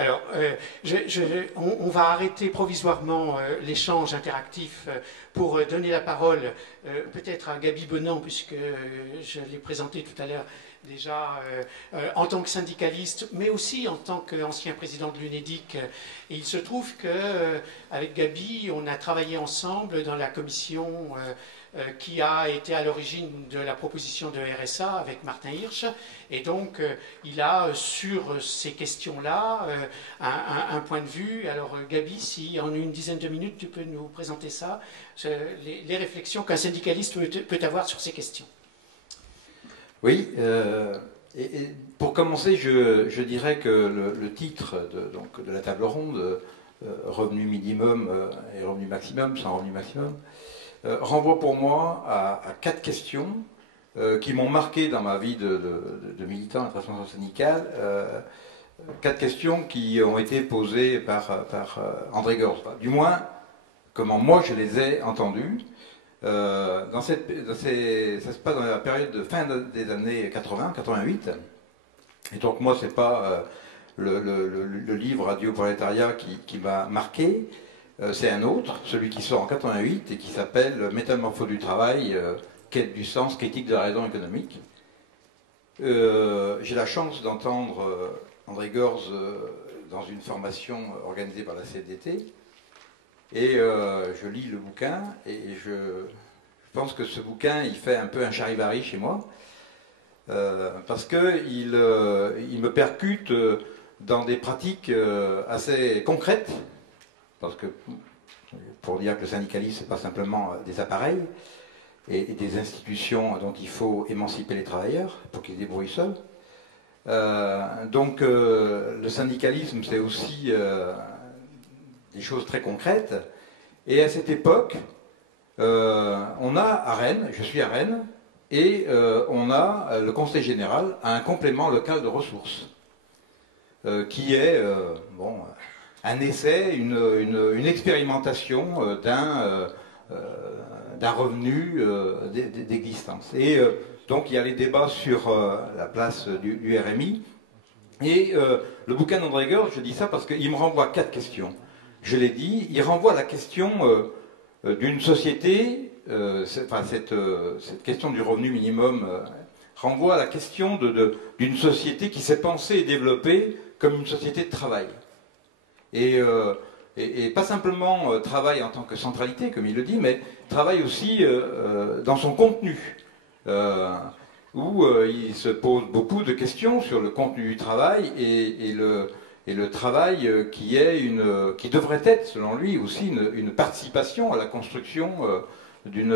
Alors, on va arrêter provisoirement l'échange interactif pour donner la parole peut-être à Gaby Bonan, puisque je l'ai présenté tout à l'heure déjà en tant que syndicaliste, mais aussi en tant qu'ancien président de l'UNEDIC. Et il se trouve qu'avec Gaby, on a travaillé ensemble dans la commission qui a été à l'origine de la proposition de RSA avec Martin Hirsch. Et donc, il a sur ces questions-là un point de vue. Alors, Gaby, si en une dizaine de minutes, tu peux nous présenter ça, les réflexions qu'un syndicaliste peut avoir sur ces questions. Oui, et pour commencer, je dirais que le titre de la table ronde, revenu minimum et revenu maximum, sans revenu maximum, renvoie pour moi à 4 questions qui m'ont marqué dans ma vie de militant et de responsable syndical. 4 questions qui ont été posées par André Gorz, du moins comment moi je les ai entendues. Ça se passe dans la période de fin des années 80, 88. Et donc moi, c'est pas le livre Radio Prolétariat qui m'a marqué, c'est un autre, celui qui sort en 88 et qui s'appelle Métamorphose du travail, quête du sens, critique de la raison économique. J'ai la chance d'entendre André Gorz dans une formation organisée par la CFDT. Et je lis le bouquin et je pense que ce bouquin, il fait un peu un charivari chez moi, parce qu'il me percute dans des pratiques assez concrètes, parce que pour dire que le syndicalisme, ce n'est pas simplement des appareils et des institutions dont il faut émanciper les travailleurs pour qu'ils se débrouillent seuls. Donc le syndicalisme, c'est aussi des choses très concrètes. Et à cette époque, on a à Rennes, je suis à Rennes, et on a le Conseil général à un complément local de ressources, qui est un essai, une expérimentation d'un revenu d'existence. Et donc il y a les débats sur la place du RMI. Et le bouquin d'André Gorz, je dis ça parce qu'il me renvoie 4 questions. Je l'ai dit, il renvoie à la question d'une société, cette question du revenu minimum renvoie à la question d'une société qui s'est pensée et développée comme une société de travail. Et pas simplement travail en tant que centralité, comme il le dit, mais travail aussi dans son contenu, où il se pose beaucoup de questions sur le contenu du travail et le travail qui devrait être, selon lui, aussi une participation à la construction d'une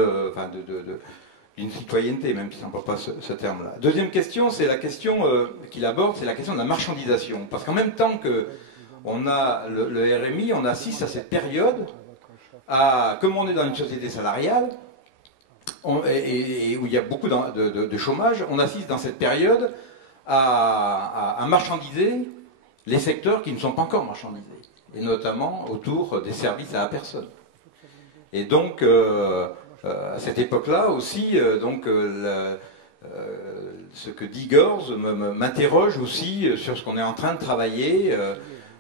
citoyenneté, même si ça n'emploie pas ce terme-là. Deuxième question, c'est la question qu'il aborde, c'est la question de la marchandisation. Parce qu'en même temps qu'on a le RMI, on assiste à cette période, comme on est dans une société salariale, et où il y a beaucoup de chômage, on assiste dans cette période à marchandiser les secteurs qui ne sont pas encore marchandisés, et notamment autour des services à la personne. Et donc, à cette époque-là aussi, ce que dit Gorz m'interroge aussi sur ce qu'on est en train de travailler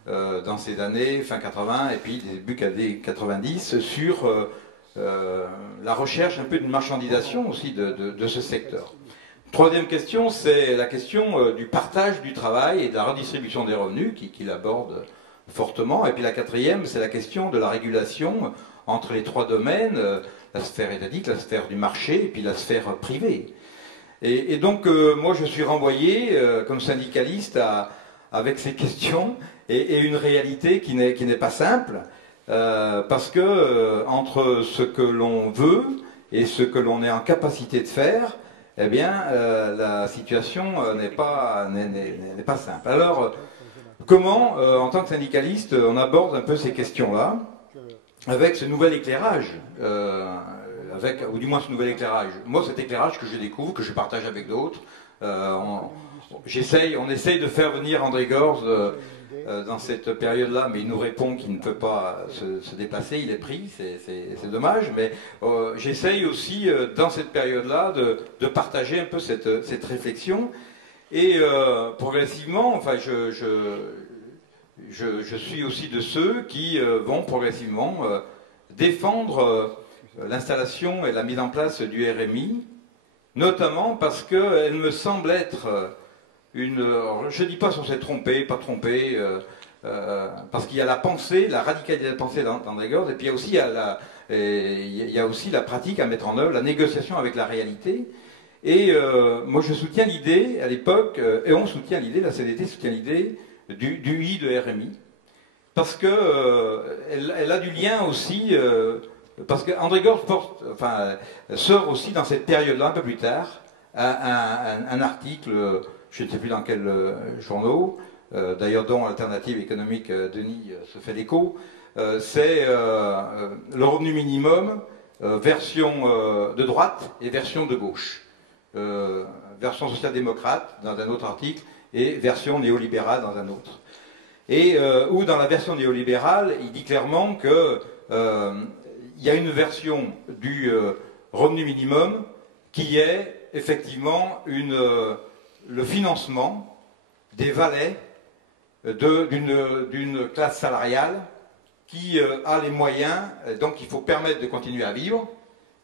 dans ces années fin 80 et puis début années 90 sur la recherche un peu d'une marchandisation aussi de ce secteur. Troisième question, c'est la question du partage du travail et de la redistribution des revenus qu'il aborde fortement. Et puis la quatrième, c'est la question de la régulation entre les 3 domaines, la sphère étatique, la sphère du marché et puis la sphère privée. Et donc moi je suis renvoyé comme syndicaliste avec ces questions et une réalité qui n'est pas simple, parce que entre ce que l'on veut et ce que l'on est en capacité de faire, eh bien, la situation n'est pas simple. Alors, comment, en tant que syndicaliste, on aborde un peu ces questions-là, avec ce nouvel éclairage, ou du moins ce nouvel éclairage. Moi, cet éclairage que je découvre, que je partage avec d'autres, on essaye de faire venir André Gorz dans cette période-là, mais il nous répond qu'il ne peut pas se déplacer, il est pris, c'est dommage, mais j'essaye aussi, dans cette période-là, de partager un peu cette réflexion, et progressivement, enfin, je suis aussi de ceux qui vont progressivement défendre l'installation et la mise en place du RMI, notamment parce qu'elle me semble être une... Je ne dis pas si on s'est trompé, pas trompé, parce qu'il y a la pensée, la radicalité de la pensée dans André-Gorz, et puis il y a aussi la pratique à mettre en œuvre, la négociation avec la réalité. Et moi je soutiens l'idée, à l'époque, et on soutient l'idée, la CDT soutient l'idée du I de RMI, parce qu'elle a du lien aussi, parce qu'André Gorz sort aussi dans cette période-là, un peu plus tard, un article, je ne sais plus dans quel journal, d'ailleurs dont Alternative économique, Denis se fait l'écho, c'est le revenu minimum, version de droite et version de gauche. Version social-démocrate dans un autre article et version néolibérale dans un autre. Et où dans la version néolibérale, il dit clairement que il y a une version du revenu minimum qui est effectivement le financement des valets d'une classe salariale qui a les moyens, donc il faut permettre de continuer à vivre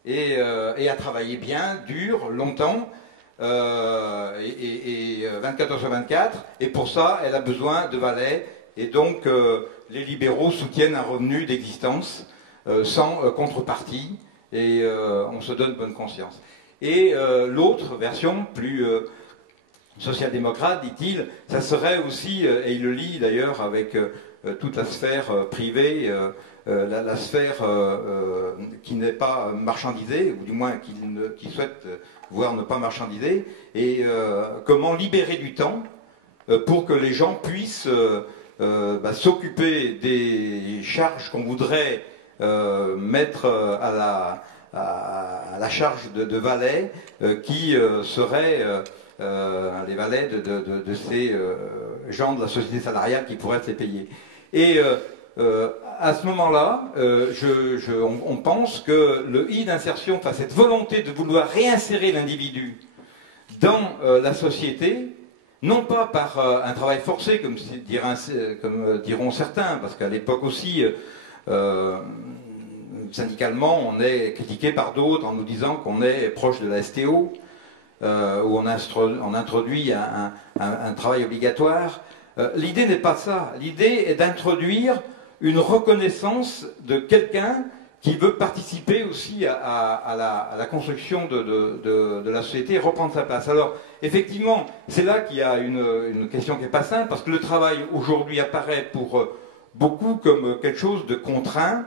et à travailler bien, dur, longtemps, 24 heures sur 24, et pour ça, elle a besoin de valets, et donc les libéraux soutiennent un revenu d'existence sans contrepartie, et on se donne bonne conscience. Et l'autre version, plus social-démocrate, dit-il, ça serait aussi, et il le lit d'ailleurs avec toute la sphère privée, la sphère qui n'est pas marchandisée, ou du moins qui souhaite voir ne pas marchandiser, et comment libérer du temps pour que les gens puissent s'occuper des charges qu'on voudrait mettre à la charge de valets qui seraient les valets de ces gens de la société salariale qui pourraient se les payer. Et à ce moment-là, on pense que le I d'insertion, enfin cette volonté de vouloir réinsérer l'individu dans la société, non pas par un travail forcé, comme diront certains, parce qu'à l'époque aussi, syndicalement, on est critiqué par d'autres en nous disant qu'on est proche de la STO, où on introduit un travail obligatoire. L'idée n'est pas ça. L'idée est d'introduire une reconnaissance de quelqu'un qui veut participer aussi à la construction de la société et reprendre sa place. Alors, effectivement, c'est là qu'il y a une question qui n'est pas simple, parce que le travail aujourd'hui apparaît pour beaucoup comme quelque chose de contraint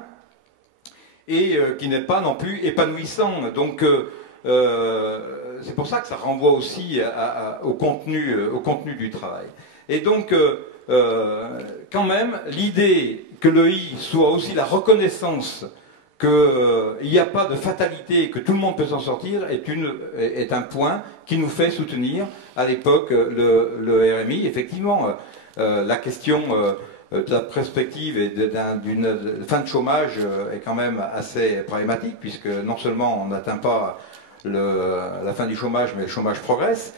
et qui n'est pas non plus épanouissant. Donc, c'est pour ça que ça renvoie aussi au contenu du travail. Et donc, quand même, l'idée que le I soit aussi la reconnaissance qu'il n'y a pas de fatalité, que tout le monde peut s'en sortir, est un point qui nous fait soutenir à l'époque le RMI. Effectivement, la question de la perspective et d'une fin de chômage est quand même assez problématique, puisque non seulement on n'atteint pas la fin du chômage, mais le chômage progresse.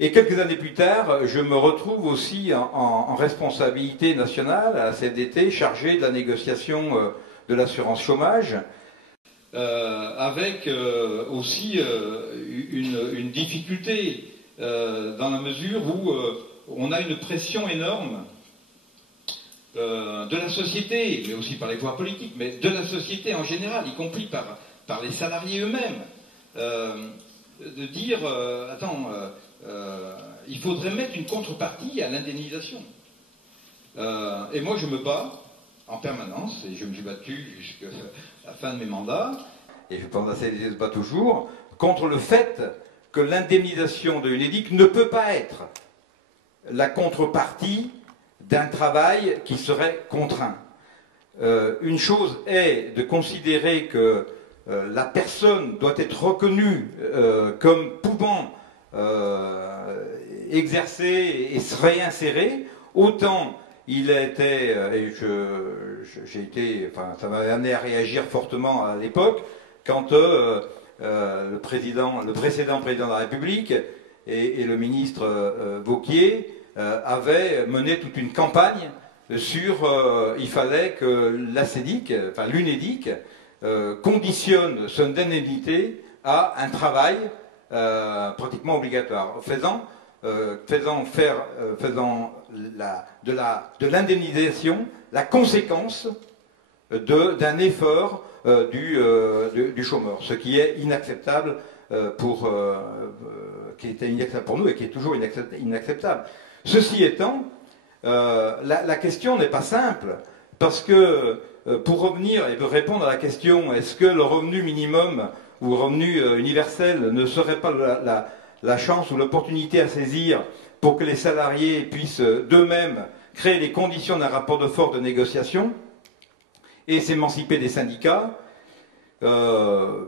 Et quelques années plus tard, je me retrouve aussi en responsabilité nationale à la CFDT, chargé de la négociation de l'assurance chômage, avec aussi une difficulté dans la mesure où on a une pression énorme de la société, mais aussi par les pouvoirs politiques, mais de la société en général, y compris par les salariés eux-mêmes, de dire attends, il faudrait mettre une contrepartie à l'indemnisation. Et moi je me bats en permanence, et je me suis battu jusqu'à la fin de mes mandats, et je pense que la CFDT se bat toujours, contre le fait que l'indemnisation de l'UNEDIC ne peut pas être la contrepartie d'un travail qui serait contraint. Une chose est de considérer que la personne doit être reconnue comme pouvant exercer et se réinsérer, autant il a été, et j'ai été, enfin, ça m'avait amené à réagir fortement à l'époque, quand le précédent président de la République et le ministre Wauquiez avaient mené toute une campagne sur il fallait que l'ACEDIC, enfin l'UNEDIC, conditionne son indemnité à un travail pratiquement obligatoire, faisant de l'indemnisation la conséquence d'un effort du chômeur, ce qui est inacceptable qui était inacceptable pour nous et qui est toujours inacceptable. Ceci étant, la question n'est pas simple, parce que pour revenir et répondre à la question est-ce que le revenu minimum ou le revenu universel ne serait pas la chance ou l'opportunité à saisir pour que les salariés puissent d'eux-mêmes créer les conditions d'un rapport de force de négociation et s'émanciper des syndicats. Je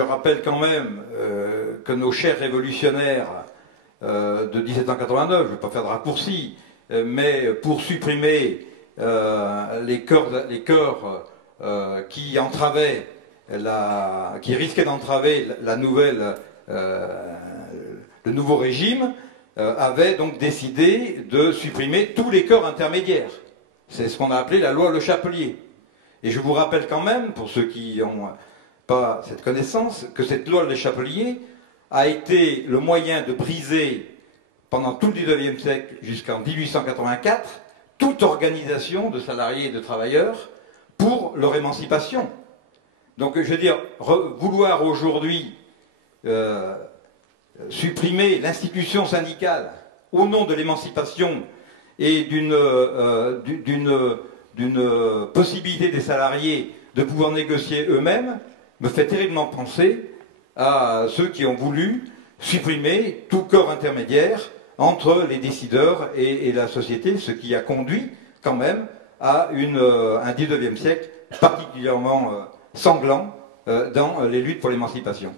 rappelle quand même que nos chers révolutionnaires de 1789, je ne vais pas faire de raccourci, mais pour supprimer les corps qui entravaient, qui risquaient d'entraver le nouveau régime, avaient donc décidé de supprimer tous les corps intermédiaires. C'est ce qu'on a appelé la loi Le Chapelier. Et je vous rappelle quand même, pour ceux qui n'ont pas cette connaissance, que cette loi Le Chapelier a été le moyen de briser, pendant tout le XIXe siècle jusqu'en 1884, toute organisation de salariés et de travailleurs pour leur émancipation. Donc, je veux dire, vouloir aujourd'hui supprimer l'institution syndicale au nom de l'émancipation et d'une possibilité des salariés de pouvoir négocier eux-mêmes me fait terriblement penser à ceux qui ont voulu supprimer tout corps intermédiaire entre les décideurs et la société, ce qui a conduit quand même à un 19e siècle particulièrement sanglant dans les luttes pour l'émancipation.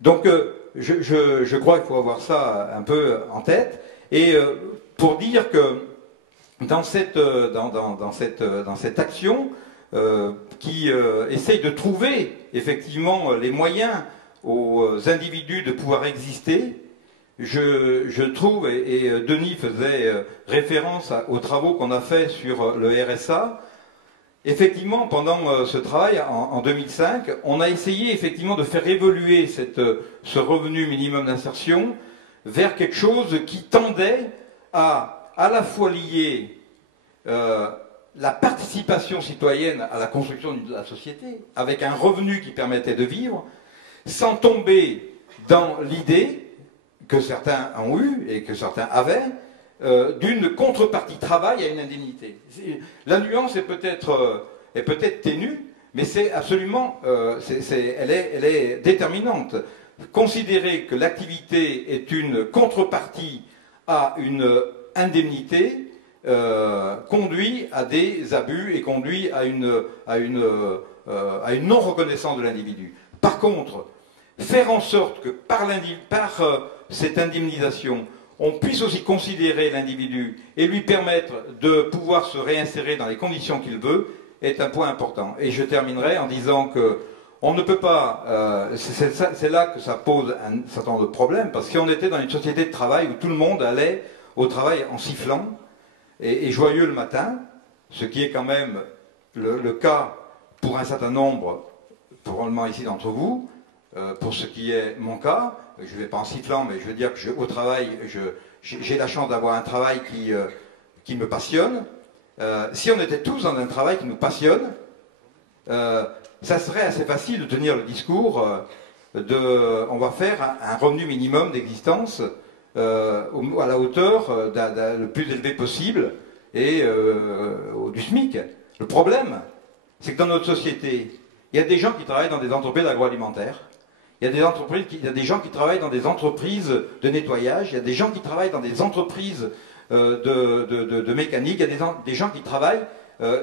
Donc je crois qu'il faut avoir ça un peu en tête. Et pour dire que dans cette action qui essaye de trouver effectivement les moyens aux individus de pouvoir exister, je trouve, et Denis faisait référence aux travaux qu'on a fait sur le RSA, effectivement, pendant ce travail, en 2005, on a essayé effectivement de faire évoluer ce revenu minimum d'insertion vers quelque chose qui tendait à la fois lier la participation citoyenne à la construction de la société, avec un revenu qui permettait de vivre, sans tomber dans l'idée que certains ont eue et que certains avaient, d'une contrepartie travail à une indemnité. La nuance est peut-être ténue, mais c'est absolument, elle est déterminante. Considérer que l'activité est une contrepartie à une indemnité conduit à des abus et conduit à une non-reconnaissance de l'individu. Par contre, faire en sorte que par cette indemnisation, on puisse aussi considérer l'individu et lui permettre de pouvoir se réinsérer dans les conditions qu'il veut, est un point important. Et je terminerai en disant que on ne peut pas... c'est là que ça pose un certain nombre de problèmes, parce que si on était dans une société de travail où tout le monde allait au travail en sifflant et joyeux le matin, ce qui est quand même le cas pour un certain nombre, probablement ici d'entre vous, pour ce qui est mon cas, je ne vais pas en sifflant, mais je veux dire que au travail, j'ai la chance d'avoir un travail qui me passionne. Si on était tous dans un travail qui nous passionne, ça serait assez facile de tenir le discours on va faire un revenu minimum d'existence à la hauteur le plus élevé possible et du SMIC. Le problème, c'est que dans notre société, il y a des gens qui travaillent dans des entreprises agroalimentaires, il y a des gens qui travaillent dans des entreprises de nettoyage, il y a des gens qui travaillent dans des entreprises de mécanique, il y a des gens qui travaillent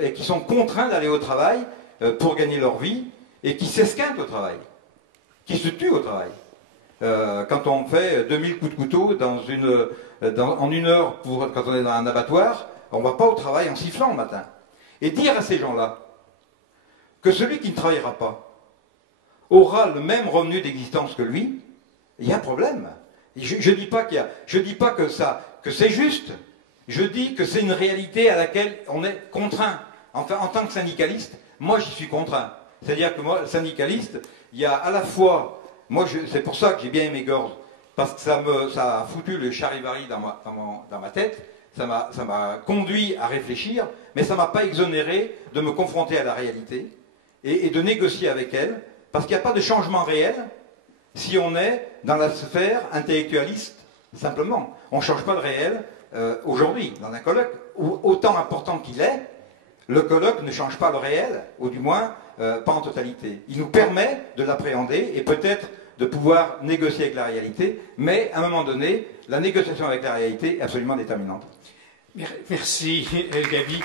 et qui sont contraints d'aller au travail pour gagner leur vie et qui s'esquintent au travail, qui se tuent au travail. Quand on fait 2000 coups de couteau en une heure quand on est dans un abattoir, on ne va pas au travail en sifflant le matin. Et dire à ces gens-là que celui qui ne travaillera pas aura le même revenu d'existence que lui, il y a un problème. Je ne dis pas que c'est juste, Je dis que c'est une réalité à laquelle on est contraint. Enfin, en tant que syndicaliste, moi j'y suis contraint. C'est-à-dire que moi, syndicaliste, il y a à la fois... c'est pour ça que j'ai bien aimé Gorz, parce que ça a foutu le charivari dans ma tête, ça m'a conduit à réfléchir, mais ça ne m'a pas exonéré de me confronter à la réalité et de négocier avec elle, parce qu'il n'y a pas de changement réel si on est dans la sphère intellectualiste simplement. On ne change pas de réel aujourd'hui. Dans un colloque, autant important qu'il est, le colloque ne change pas le réel, ou du moins pas en totalité. Il nous permet de l'appréhender et peut-être de pouvoir négocier avec la réalité, mais à un moment donné, la négociation avec la réalité est absolument déterminante. Merci Gaby.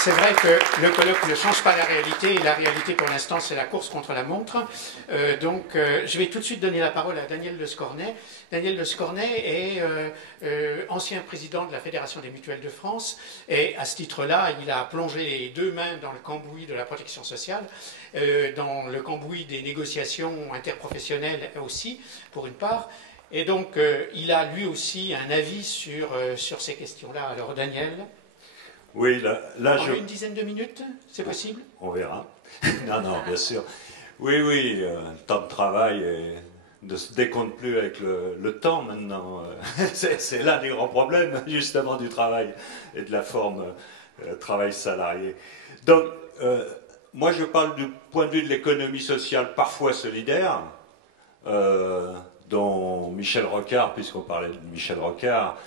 C'est vrai que le colloque ne change pas la réalité, et la réalité pour l'instant c'est la course contre la montre. Je vais tout de suite donner la parole à Daniel Lescornet. Daniel Lescornet est ancien président de la Fédération des mutuelles de France, et à ce titre-là, il a plongé les deux mains dans le cambouis de la protection sociale, dans le cambouis des négociations interprofessionnelles aussi, pour une part. Et donc, il a lui aussi un avis sur ces questions-là. Alors, Daniel? Oui, là je... Une dizaine de minutes, c'est possible? On verra. Non, bien sûr. Oui, le temps de travail ne se décompte plus avec le temps maintenant. C'est l'un des grands problèmes, justement, du travail et de la forme travail salarié. Donc, moi, je parle du point de vue de l'économie sociale parfois solidaire, dont Michel Rocard, puisqu'on parlait de Michel Rocard,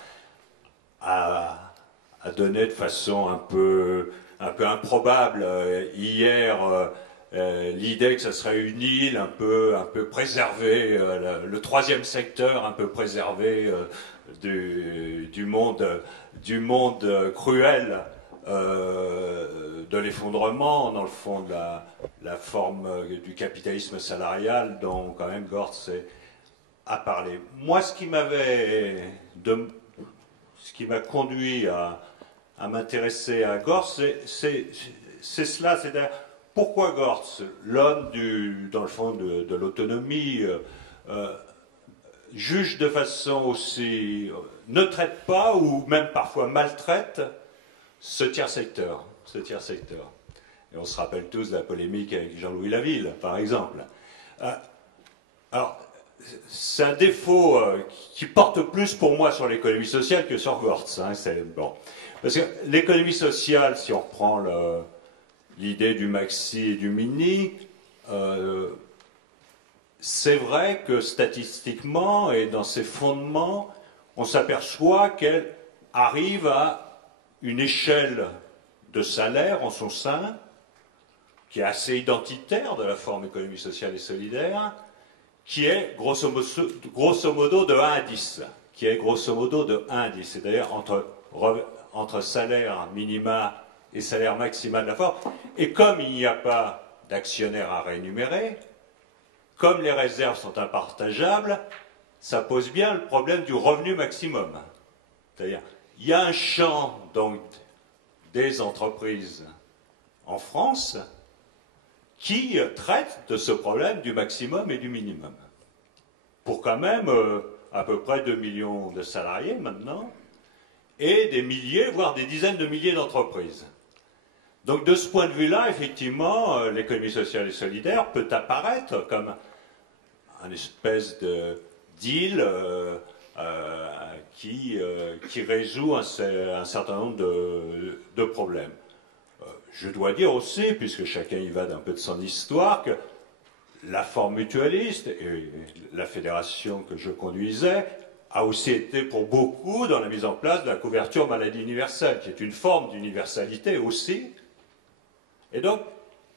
a donné de façon un peu improbable hier l'idée que ce serait une île un peu préservée, le troisième secteur un peu préservé du monde cruel de l'effondrement, dans le fond de la forme du capitalisme salarial dont quand même Gorz a parlé. Moi, ce qui m'a conduit à m'intéresser à Gorz, c'est cela, c'est-à-dire pourquoi Gorz, l'homme dans le fond de l'autonomie, juge de façon aussi, ne traite pas ou même parfois maltraite ce tiers secteur. Et on se rappelle tous de la polémique avec Jean-Louis Laville, par exemple. Alors, c'est un défaut qui porte plus pour moi sur l'économie sociale que sur Gorz. Bon. Parce que l'économie sociale, si on reprend l'idée du maxi et du mini, c'est vrai que statistiquement et dans ses fondements, on s'aperçoit qu'elle arrive à une échelle de salaire en son sein qui est assez identitaire de la forme économie sociale et solidaire, qui est grosso modo de 1 à 10. C'est d'ailleurs entre salaire minima et salaire maximal de la forme. Et comme il n'y a pas d'actionnaire à rémunérer, comme les réserves sont impartageables, ça pose bien le problème du revenu maximum. C'est-à-dire, il y a un champ donc des entreprises en France qui traite de ce problème du maximum et du minimum. Pour quand même à peu près 2 millions de salariés maintenant, et des milliers, voire des dizaines de milliers d'entreprises. Donc de ce point de vue-là, effectivement, l'économie sociale et solidaire peut apparaître comme une espèce de deal qui résout un certain nombre de problèmes. Je dois dire aussi, puisque chacun y va d'un peu de son histoire, que la forme mutualiste et la fédération que je conduisais a aussi été pour beaucoup dans la mise en place de la couverture maladie universelle, qui est une forme d'universalité aussi. Et donc,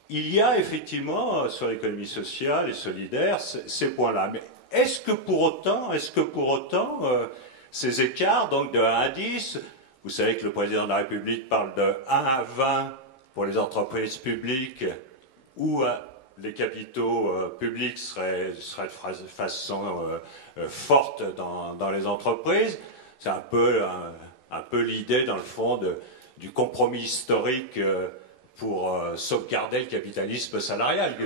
il y a effectivement sur l'économie sociale et solidaire ces points-là. Mais est-ce que pour autant ces écarts, donc de 1 à 10, vous savez que le président de la République parle de 1 à 20 pour les entreprises publiques, où les capitaux publics seraient de façon forte dans les entreprises. C'est un peu l'idée, dans le fond, du compromis historique pour sauvegarder le capitalisme salarial,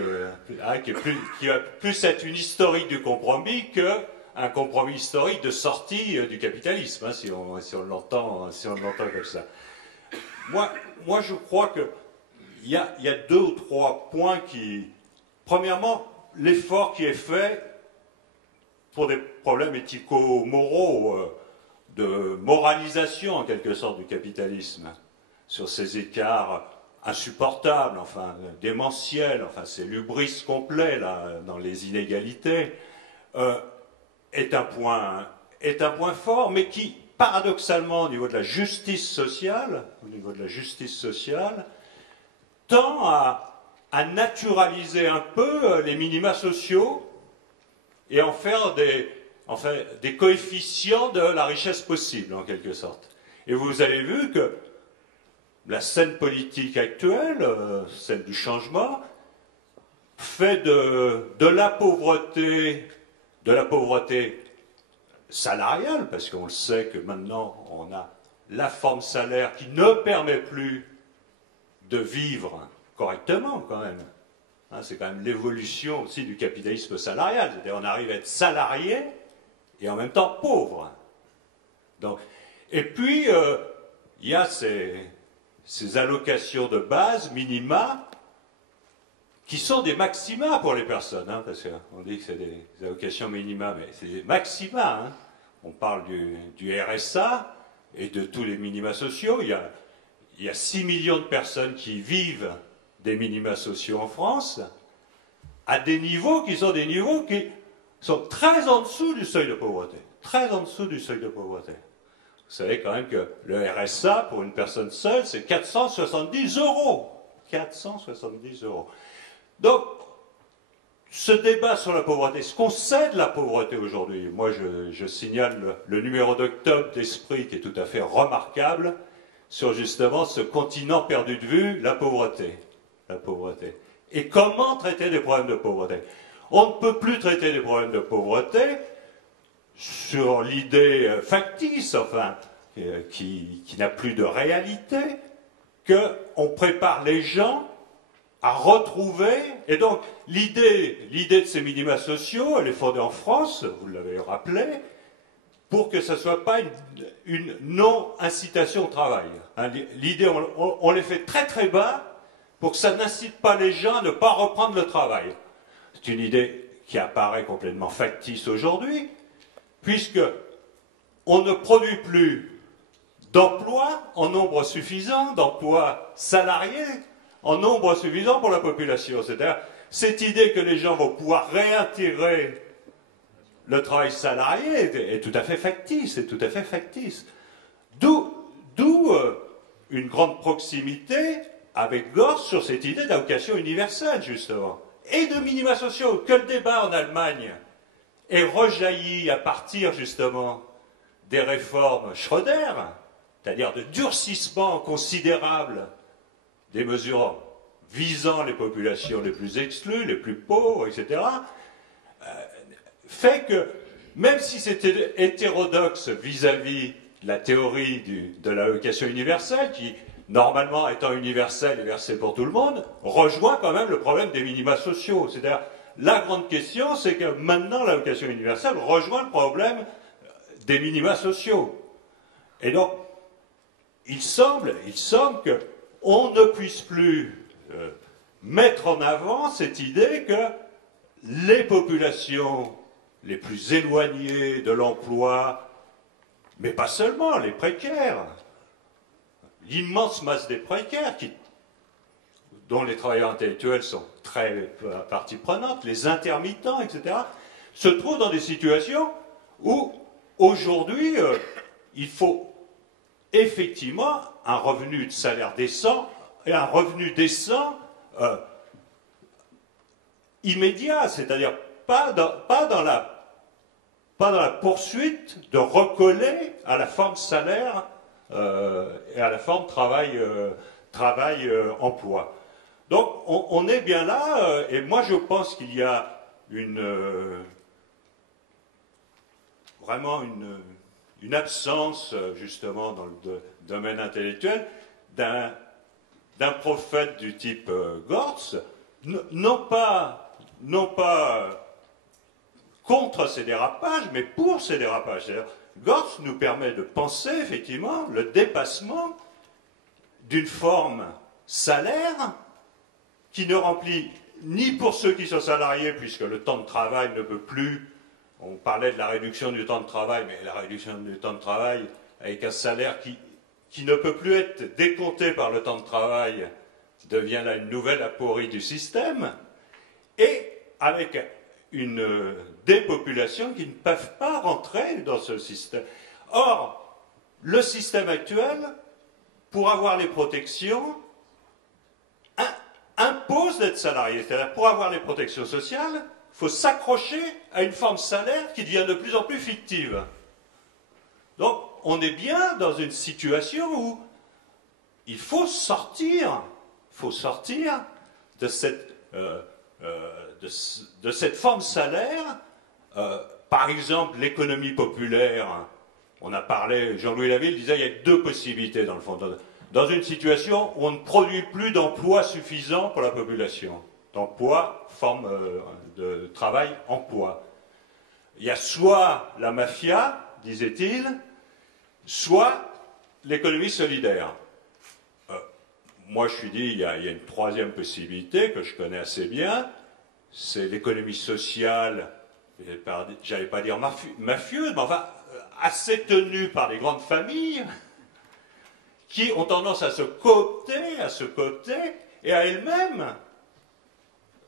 qui va plus être une historique du compromis qu'un un compromis historique de sortie du capitalisme, hein, si on l'entend comme ça. Moi, je crois qu'il y a 2 ou 3 points qui... Premièrement, l'effort qui est fait pour des problèmes éthico-moraux, de moralisation en quelque sorte du capitalisme, sur ces écarts insupportables, enfin démentiels, enfin c'est l'hubris complet là, dans les inégalités, est un point fort, mais qui, paradoxalement, au niveau de la justice sociale, tend à naturaliser un peu les minima sociaux et en faire des coefficients de la richesse possible, en quelque sorte. Et vous avez vu que la scène politique actuelle, celle du changement, fait de la pauvreté salariale, parce qu'on le sait que maintenant on a la forme salaire qui ne permet plus de vivre correctement quand même. Hein, c'est quand même l'évolution aussi du capitalisme salarial, c'est-à-dire on arrive à être salarié et en même temps pauvre. Donc, et puis il y a ces allocations de base, minima, qui sont des maxima pour les personnes, hein, parce qu'on dit que c'est des allocations minima, mais c'est des maxima. Hein. On parle du RSA et de tous les minima sociaux. Il y a 6 millions de personnes qui vivent des minima sociaux en France, à des niveaux qui sont très en dessous du seuil de pauvreté. Très en dessous du seuil de pauvreté. Vous savez quand même que le RSA, pour une personne seule, c'est 470 €. 470 €. Donc, ce débat sur la pauvreté, ce qu'on sait de la pauvreté aujourd'hui, moi je signale le numéro d'octobre d'Esprit qui est tout à fait remarquable sur justement ce continent perdu de vue, la pauvreté. La pauvreté. Et comment traiter des problèmes de pauvreté? On ne peut plus traiter des problèmes de pauvreté sur l'idée factice, enfin, qui n'a plus de réalité, qu'on prépare les gens à retrouver, et donc l'idée de ces minima sociaux, elle est fondée en France, vous l'avez rappelé, pour que ce ne soit pas une non-incitation au travail. Hein, l'idée, on les fait très très bas pour que ça n'incite pas les gens à ne pas reprendre le travail. C'est une idée qui apparaît complètement factice aujourd'hui, puisque on ne produit plus d'emplois en nombre suffisant, d'emplois salariés en nombre suffisant pour la population. C'est-à-dire, cette idée que les gens vont pouvoir réintégrer le travail salarié est tout à fait factice, D'où une grande proximité avec Gorz sur cette idée d'allocation universelle, justement, et de minima sociaux, que le débat en Allemagne est rejailli à partir, justement, des réformes Schröder, c'est-à-dire de durcissement considérable des mesures visant les populations les plus exclues, les plus pauvres, etc., fait que, même si c'était hétérodoxe vis-à-vis de la théorie de l'allocation universelle, qui, normalement étant universelle et versée pour tout le monde, rejoint quand même le problème des minima sociaux. C'est-à-dire, la grande question, c'est que maintenant l'allocation universelle rejoint le problème des minima sociaux. Et donc, il semble qu'on ne puisse plus mettre en avant cette idée que les populations les plus éloignées de l'emploi, mais pas seulement, les précaires, l'immense masse des précaires, dont les travailleurs intellectuels sont très partie prenante, les intermittents, etc., se trouvent dans des situations où, aujourd'hui, il faut effectivement un revenu de salaire décent, et un revenu décent immédiat, c'est-à-dire pas dans la poursuite de recoller à la forme salaire et à la forme travail-emploi. Donc on est bien là, et moi je pense qu'il y a vraiment une absence, justement, dans le domaine intellectuel, d'un prophète du type Gorz, non pas contre ces dérapages, mais pour ces dérapages. Gortz nous permet de penser effectivement le dépassement d'une forme salaire qui ne remplit ni pour ceux qui sont salariés, puisque le temps de travail ne peut plus, on parlait de la réduction du temps de travail, mais la réduction du temps de travail avec un salaire qui ne peut plus être décompté par le temps de travail devient là une nouvelle aporie du système, et avec une des populations qui ne peuvent pas rentrer dans ce système. Or, le système actuel, pour avoir les protections, impose d'être salarié. C'est-à-dire, pour avoir les protections sociales, il faut s'accrocher à une forme salaire qui devient de plus en plus fictive. Donc, on est bien dans une situation où il faut sortir de cette forme salaire. Par exemple, l'économie populaire. On a parlé, Jean-Louis Laville disait qu'il y a deux possibilités dans le fond. Dans une situation où on ne produit plus d'emplois suffisants pour la population. D'emploi, forme de travail, emploi. Il y a soit la mafia, disait-il, soit l'économie solidaire. Moi, je suis dit, il y a une troisième possibilité que je connais assez bien, c'est l'économie sociale, j'allais pas dire mafieuse, mais enfin, assez tenue par les grandes familles, qui ont tendance à se coopter, et à elles-mêmes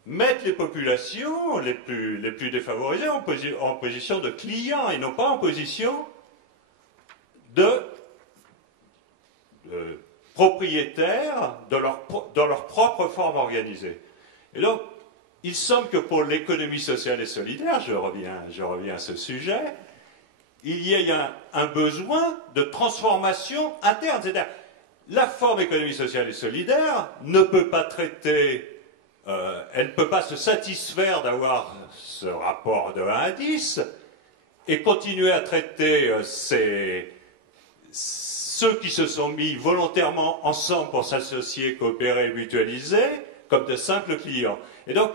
mettre les populations les plus défavorisées en position de clients, et non pas en position de propriétaires de leur propre forme organisée. Et donc, il semble que pour l'économie sociale et solidaire, je reviens à ce sujet, il y ait un besoin de transformation interne. C'est-à-dire, la forme économie sociale et solidaire ne peut pas traiter, elle ne peut pas se satisfaire d'avoir ce rapport de 1 à 10 et continuer à traiter ceux qui se sont mis volontairement ensemble pour s'associer, coopérer, mutualiser, comme de simples clients. Et donc,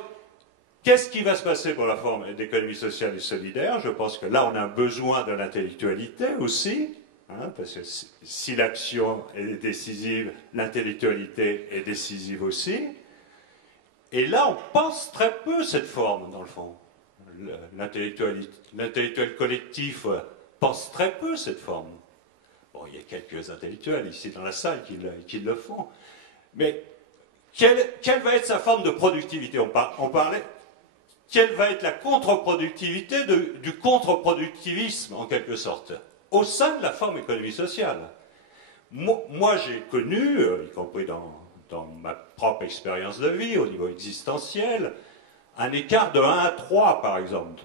qu'est-ce qui va se passer pour la forme d'économie sociale et solidaire? Je pense que là, on a un besoin de l'intellectualité aussi, hein, parce que si l'action est décisive, l'intellectualité est décisive aussi. Et là, on pense très peu cette forme, dans le fond. L'intellectuel collectif pense très peu cette forme. Bon, il y a quelques intellectuels ici dans la salle qui le font. Mais quelle va être sa forme de productivité? On parlait. Quelle va être la contre-productivité du contre-productivisme, en quelque sorte, au sein de la forme économie sociale? Moi j'ai connu, y compris dans ma propre expérience de vie, au niveau existentiel, un écart de 1 à 3, par exemple,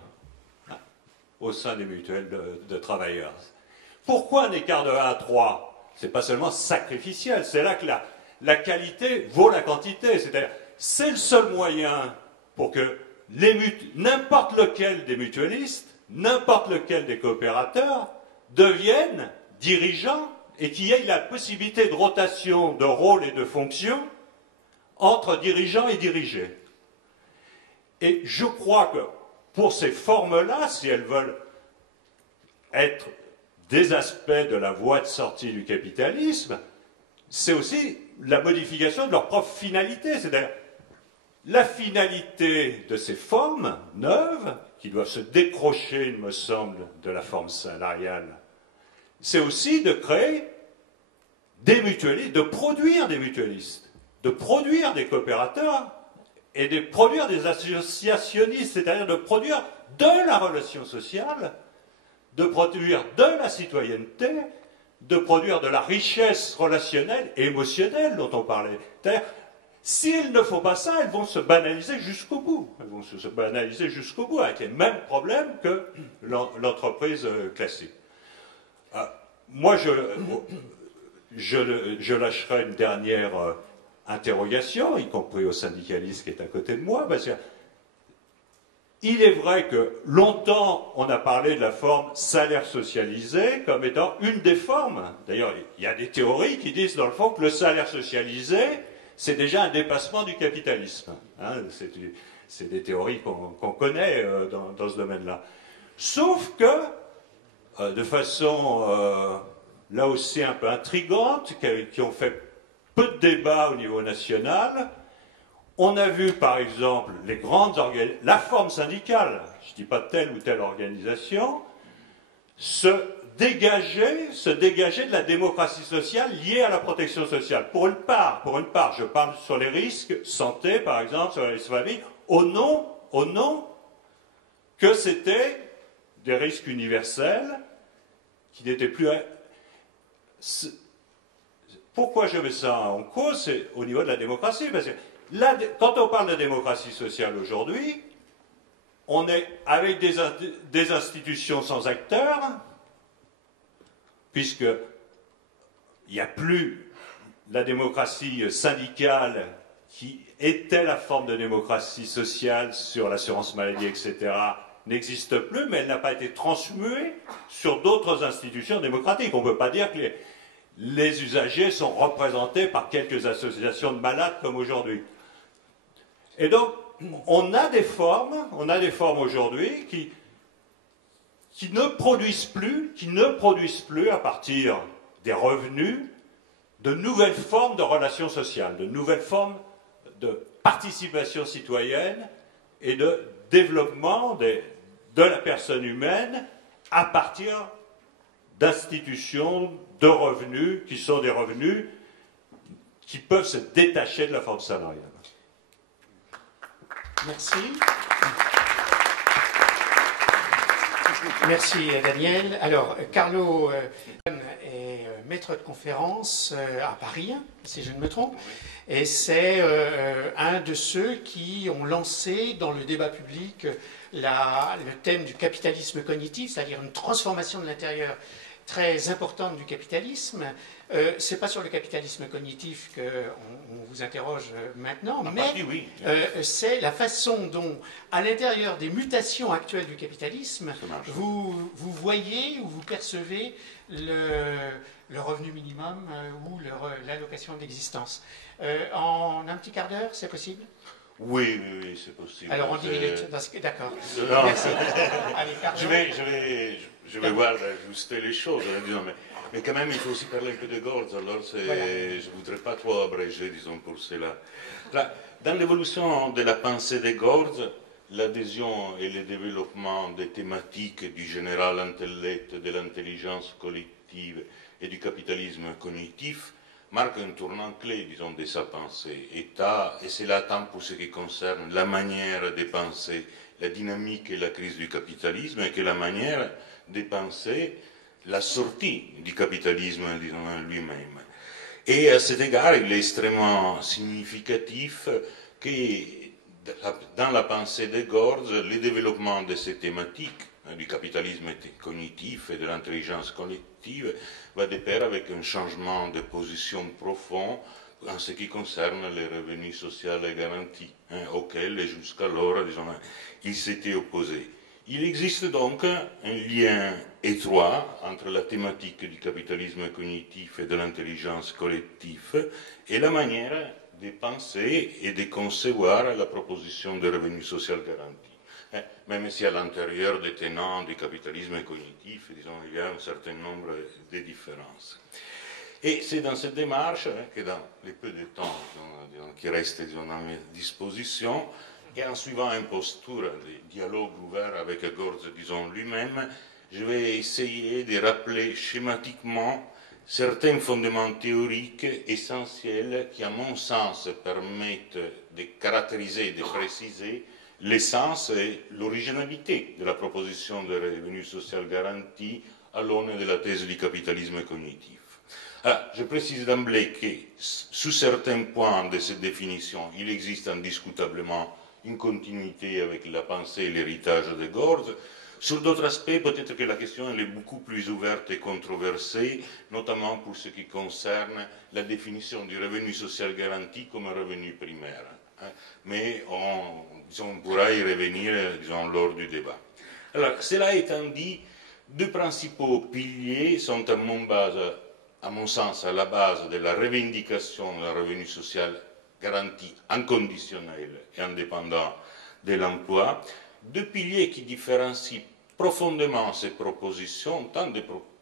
au sein des mutuelles de travailleurs. Pourquoi un écart de 1 à 3? C'est pas seulement sacrificiel, c'est là que la qualité vaut la quantité. C'est-à-dire, c'est le seul moyen pour que n'importe lequel des mutualistes, n'importe lequel des coopérateurs deviennent dirigeants et qu'il y ait la possibilité de rotation de rôle et de fonction entre dirigeants et dirigés. Et je crois que pour ces formes-là, si elles veulent être des aspects de la voie de sortie du capitalisme, c'est aussi la modification de leur propre finalité. C'est-à-dire, la finalité de ces formes neuves, qui doivent se décrocher, il me semble, de la forme salariale, c'est aussi de créer des mutualistes, de produire des mutualistes, de produire des coopérateurs et de produire des associationnistes, c'est-à-dire de produire de la relation sociale, de produire de la citoyenneté, de produire de la richesse relationnelle et émotionnelle dont on parlait. C'est-à-dire, s'il ne faut pas ça, elles vont se banaliser jusqu'au bout. Elles vont se banaliser jusqu'au bout, avec les mêmes problèmes que l'entreprise classique. Moi, je lâcherai une dernière interrogation, y compris au syndicaliste qui est à côté de moi, parce que il est vrai que longtemps, on a parlé de la forme salaire socialisé comme étant une des formes. D'ailleurs, il y a des théories qui disent, dans le fond, que le salaire socialisé, c'est déjà un dépassement du capitalisme. Hein, c'est des théories qu'on connaît dans ce domaine-là. Sauf que, de façon là aussi un peu intrigante, qui ont fait peu de débats au niveau national, on a vu par exemple les grandes la forme syndicale, je ne dis pas telle ou telle organisation, se dégager de la démocratie sociale liée à la protection sociale. Pour une part, je parle sur les risques, santé par exemple, sur les familles, au nom que c'était des risques universels qui n'étaient plus... Pourquoi je mets ça en cause? C'est au niveau de la démocratie. Parce que là, quand on parle de démocratie sociale aujourd'hui, on est avec des institutions sans acteurs, puisque il n'y a plus la démocratie syndicale qui était la forme de démocratie sociale sur l'assurance maladie, etc., n'existe plus, mais elle n'a pas été transmuée sur d'autres institutions démocratiques. On ne peut pas dire que les usagers sont représentés par quelques associations de malades comme aujourd'hui. Et donc, on a des formes aujourd'hui qui ne produisent plus à partir des revenus de nouvelles formes de relations sociales, de nouvelles formes de participation citoyenne et de développement de la personne humaine à partir d'institutions de revenus qui sont des revenus qui peuvent se détacher de la forme salariale. Merci. Merci Daniel. Alors, Carlo est maître de conférence à Paris, si je ne me trompe, et c'est un de ceux qui ont lancé dans le débat public le thème du capitalisme cognitif, c'est-à-dire une transformation de l'intérieur très importante du capitalisme. C'est pas sur le capitalisme cognitif qu'on vous interroge maintenant, mais oui. C'est la façon dont, à l'intérieur des mutations actuelles du capitalisme, vous voyez ou vous percevez le revenu minimum ou l'allocation d'existence. En un petit quart d'heure, c'est possible? Oui, c'est possible. Alors en 10 minutes, d'accord. Non. Merci. Allez, je vais voir d'ajuster les choses, disons, mais quand même il faut aussi parler un peu de Gorz, alors voilà. Je ne voudrais pas trop abréger, disons, pour cela. Là, dans l'évolution de la pensée de Gorz, l'adhésion et le développement des thématiques du général intellect, de l'intelligence collective et du capitalisme cognitif marque un tournant clé, disons, de sa pensée. Et c'est là tant pour ce qui concerne la manière de penser la dynamique et la crise du capitalisme, et que la manière de penser la sortie du capitalisme, disons, lui-même. Et à cet égard, il est extrêmement significatif que dans la pensée de Gorz, le développement de ces thématiques, du capitalisme cognitif et de l'intelligence collective, va de pair avec un changement de position profond en ce qui concerne les revenus sociaux et garantis, auxquels jusqu'alors, disons, il s'était opposé. Il existe donc un lien étroit entre la thématique du capitalisme cognitif et de l'intelligence collective et la manière de penser et de concevoir la proposition de revenus sociaux garantis. Même si à l'intérieur des tenants du capitalisme cognitif, disons, il y a un certain nombre de différences. Et c'est dans cette démarche que dans les peu de temps qui reste, disons, à mes dispositions, et en suivant une posture de dialogue ouvert avec Gorz, disons, lui-même, je vais essayer de rappeler schématiquement certains fondements théoriques essentiels qui, à mon sens, permettent de caractériser et de préciser l'essence et l'originalité de la proposition de revenu social garanti à l'aune de la thèse du capitalisme cognitif. Alors, je précise d'emblée que, sous certains points de cette définition, il existe indiscutablement une continuité avec la pensée et l'héritage de Gorz. Sur d'autres aspects, peut-être que la question elle est beaucoup plus ouverte et controversée, notamment pour ce qui concerne la définition du revenu social garanti comme un revenu primaire. Mais on pourra y revenir, disons, lors du débat. Alors, cela étant dit, deux principaux piliers sont à mon sens à la base de la revendication d'un revenu social garanti inconditionnel et indépendant de l'emploi, deux piliers qui différencient profondément ces propositions, tant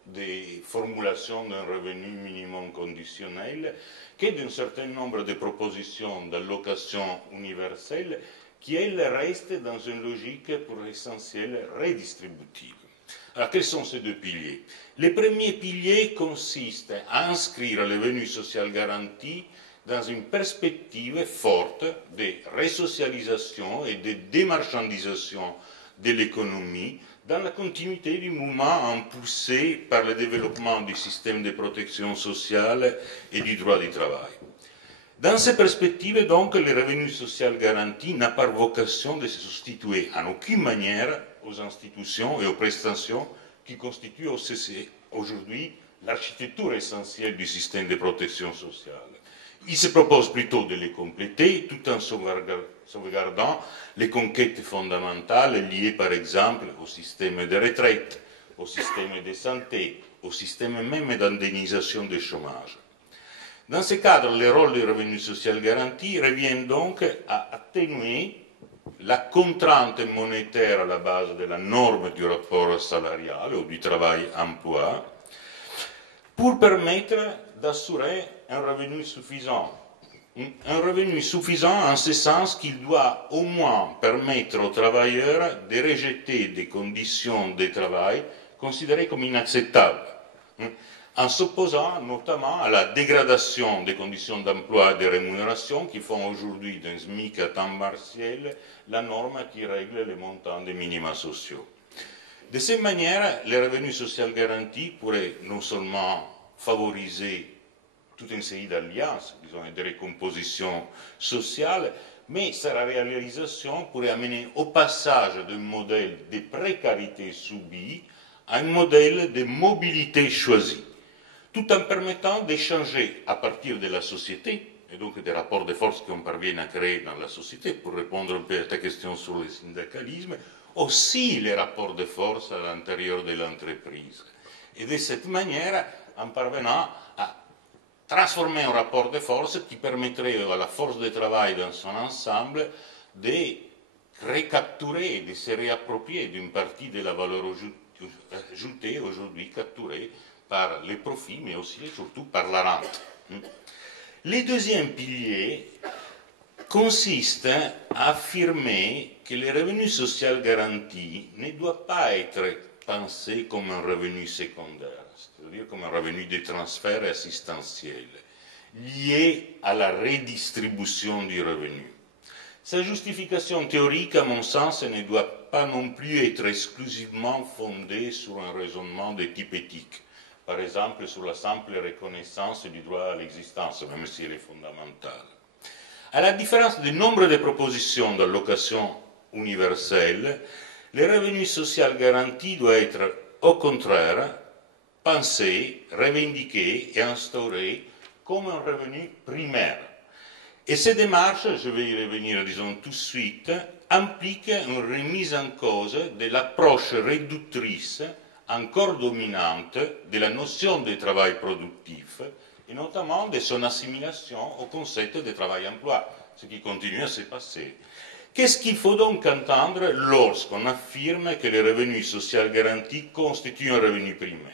des formulations d'un revenu minimum conditionnel que d'un certain nombre de propositions d'allocation universelle qui, elles, restent dans une logique pour l'essentiel redistributive. Alors, quels sont ces deux piliers? Le premier pilier consiste à inscrire le revenu social garanti dans une perspective forte de resocialisation et de démarchandisation de l'économie dans la continuité du mouvement impulsé par le développement du système de protection sociale et du droit du travail. Dans ces perspectives, donc, le revenu social garanti n'a pas vocation de se substituer en aucune manière aux institutions et aux prestations qui constituent aujourd'hui l'architecture essentielle du système de protection sociale. Il se propose plutôt de les compléter tout en sauvegardant les conquêtes fondamentales liées par exemple au système de retraite, au système de santé, au système même d'indemnisation du chômage. Dans ce cadre, le rôle du revenu social garanti revient donc à atténuer la contrainte monétaire à la base de la norme du rapport salarial ou du travail-emploi pour permettre d'assurer un revenu suffisant. Un revenu suffisant en ce sens qu'il doit au moins permettre aux travailleurs de rejeter des conditions de travail considérées comme inacceptables, en s'opposant notamment à la dégradation des conditions d'emploi et de rémunération qui font aujourd'hui d'un SMIC à temps partiel la norme qui règle les montants des minima sociaux. De cette manière, le revenu social garanti pourrait non seulement favoriser toute une série d'alliances, disons, et de recompositions sociales, mais sa réalisation pourrait amener au passage d'un modèle de précarité subie à un modèle de mobilité choisie, tout en permettant d'échanger à partir de la société, et donc des rapports de force qu'on parvient à créer dans la société, pour répondre un peu à ta question sur le syndicalisme, aussi les rapports de force à l'intérieur de l'entreprise. Et de cette manière, en parvenant à transformer un rapport de force qui permettrait à la force de travail dans son ensemble de recapturer, de se réapproprier d'une partie de la valeur ajoutée aujourd'hui capturée par les profits, mais aussi et surtout par la rente. Le deuxième pilier consiste à affirmer que le revenu social garanti ne doit pas être pensé comme un revenu secondaire, c'est-à-dire comme un revenu de transfert assistentiel, lié à la redistribution du revenu. Sa justification théorique, à mon sens, ne doit pas non plus être exclusivement fondée sur un raisonnement de type éthique, par exemple sur la simple reconnaissance du droit à l'existence, même si elle est fondamentale. À la différence du nombre de propositions d'allocation universelle, le revenu social garanti doit être, au contraire, pensé, revendiqué et instauré comme un revenu primaire. Et cette démarche, je vais y revenir, disons, tout de suite, implique une remise en cause de l'approche réductrice, encore dominante, de la notion de travail productif, et notamment de son assimilation au concept de travail-emploi, ce qui continue à se passer. Qu'est-ce qu'il faut donc entendre lorsqu'on affirme que le revenu social garanti constitue un revenu primaire?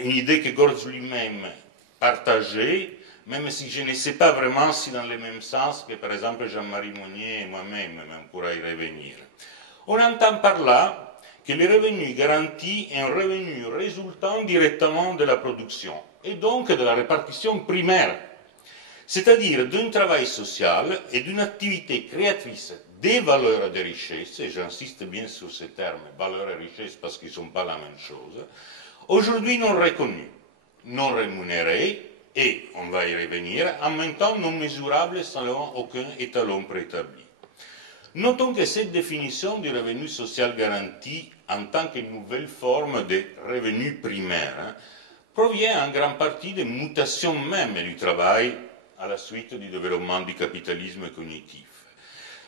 Une idée que Gorz lui-même partageait, même si je ne sais pas vraiment si dans le même sens que par exemple Jean-Marie Monnier et moi-même, mais on pourra y revenir. On entend par là que le revenu garanti est un revenu résultant directement de la production et donc de la répartition primaire, c'est-à-dire d'un travail social et d'une activité créatrice des valeurs et des richesses, et j'insiste bien sur ces termes, valeurs et richesses parce qu'ils ne sont pas la même chose, aujourd'hui non reconnus, non rémunérés, et, on va y revenir, en même temps non mesurables selon aucun étalon préétabli. Notons que cette définition du revenu social garanti en tant que nouvelle forme de revenu primaire provient en grande partie des mutations même du travail à la suite du développement du capitalisme cognitif.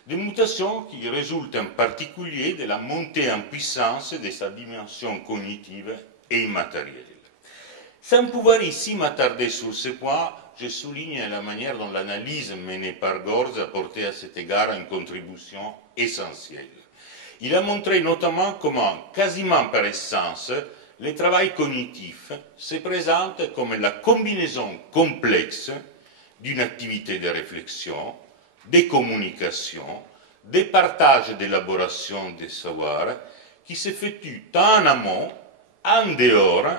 Des mutations qui résultent en particulier de la montée en puissance de sa dimension cognitive et immatérielle. Sans pouvoir ici m'attarder sur ce point, je souligne la manière dont l'analyse menée par Gorz a porté à cet égard une contribution essentielle. Il a montré notamment comment, quasiment par essence, le travail cognitif se présente comme la combinaison complexe d'une activité de réflexion, de communication, de partage et d'élaboration des savoirs qui s'effectue tant en amont, en dehors,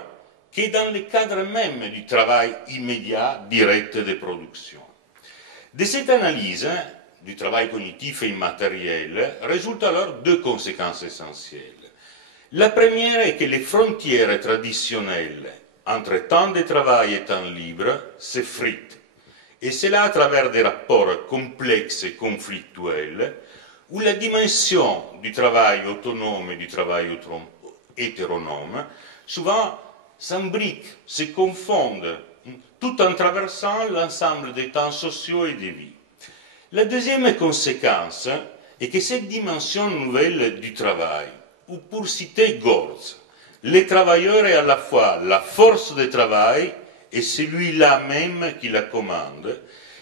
que dans le cadre même du travail immédiat direct de production. De cette analyse du travail cognitif et immatériel résultent alors deux conséquences essentielles. La première est que les frontières traditionnelles entre temps de travail et temps libre s'effritent, et cela à travers des rapports complexes et conflictuels où la dimension du travail autonome et du travail hétéronome souvent s'imbriquent, se confondent, tout en traversant l'ensemble des temps sociaux et des vies. La deuxième conséquence est que cette dimension nouvelle du travail, ou pour citer Gorz, les travailleurs est à la fois la force de travail et celui-là même qui la commande,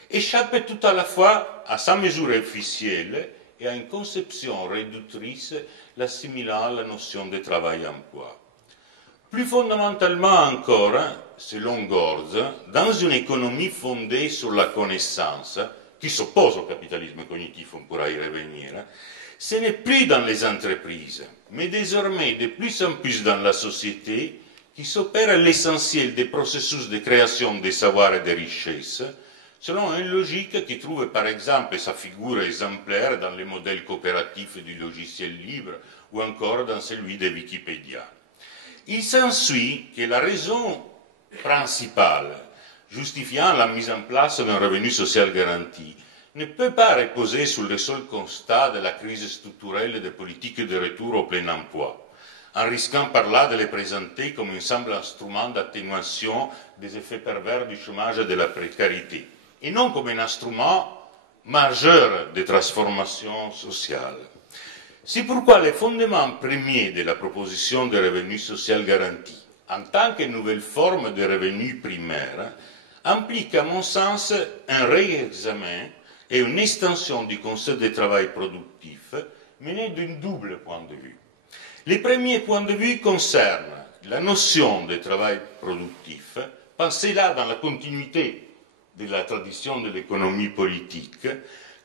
échappe tout à la fois à sa mesure officielle et à une conception réductrice l'assimilant à la notion de travail-emploi. Plus fondamentalement encore, selon Gorz, dans une économie fondée sur la connaissance, qui s'oppose au capitalisme cognitif, on pourra y revenir, ce n'est plus dans les entreprises, mais désormais de plus en plus dans la société qui s'opère l'essentiel des processus de création des savoirs et des richesses, selon une logique qui trouve par exemple sa figure exemplaire dans les modèles coopératifs du logiciel libre ou encore dans celui de Wikipédia. Il s'ensuit que la raison principale justifiant la mise en place d'un revenu social garanti ne peut pas reposer sur le seul constat de la crise structurelle des politiques de retour au plein emploi, en risquant par là de les présenter comme un simple instrument d'atténuation des effets pervers du chômage et de la précarité, et non comme un instrument majeur de transformation sociale. C'est pourquoi le fondement premier de la proposition de revenu social garanti, en tant que nouvelle forme de revenu primaire, implique à mon sens un réexamen et une extension du concept de travail productif mené d'un double point de vue. Le premier point de vue concerne la notion de travail productif, pensée là dans la continuité de la tradition de l'économie politique,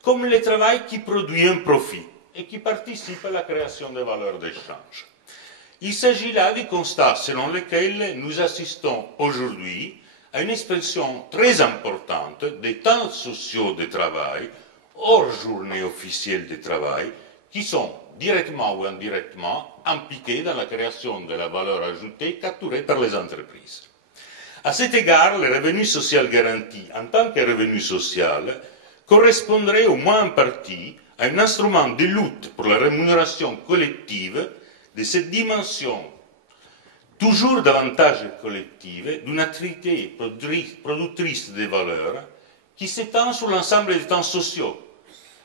comme le travail qui produit un profit et qui participe à la création de valeurs d'échange. Il s'agit là du constat selon lequel nous assistons aujourd'hui à une expression très importante des temps sociaux de travail, hors journée officielle de travail, qui sont directement ou indirectement impliqués dans la création de la valeur ajoutée capturée par les entreprises. À cet égard, le revenu social garanti, en tant que revenu social, correspondrait au moins en partie à un instrument de lutte pour la rémunération collective de cette dimension toujours davantage collective d'une activité productrice de valeurs qui s'étend sur l'ensemble des temps sociaux,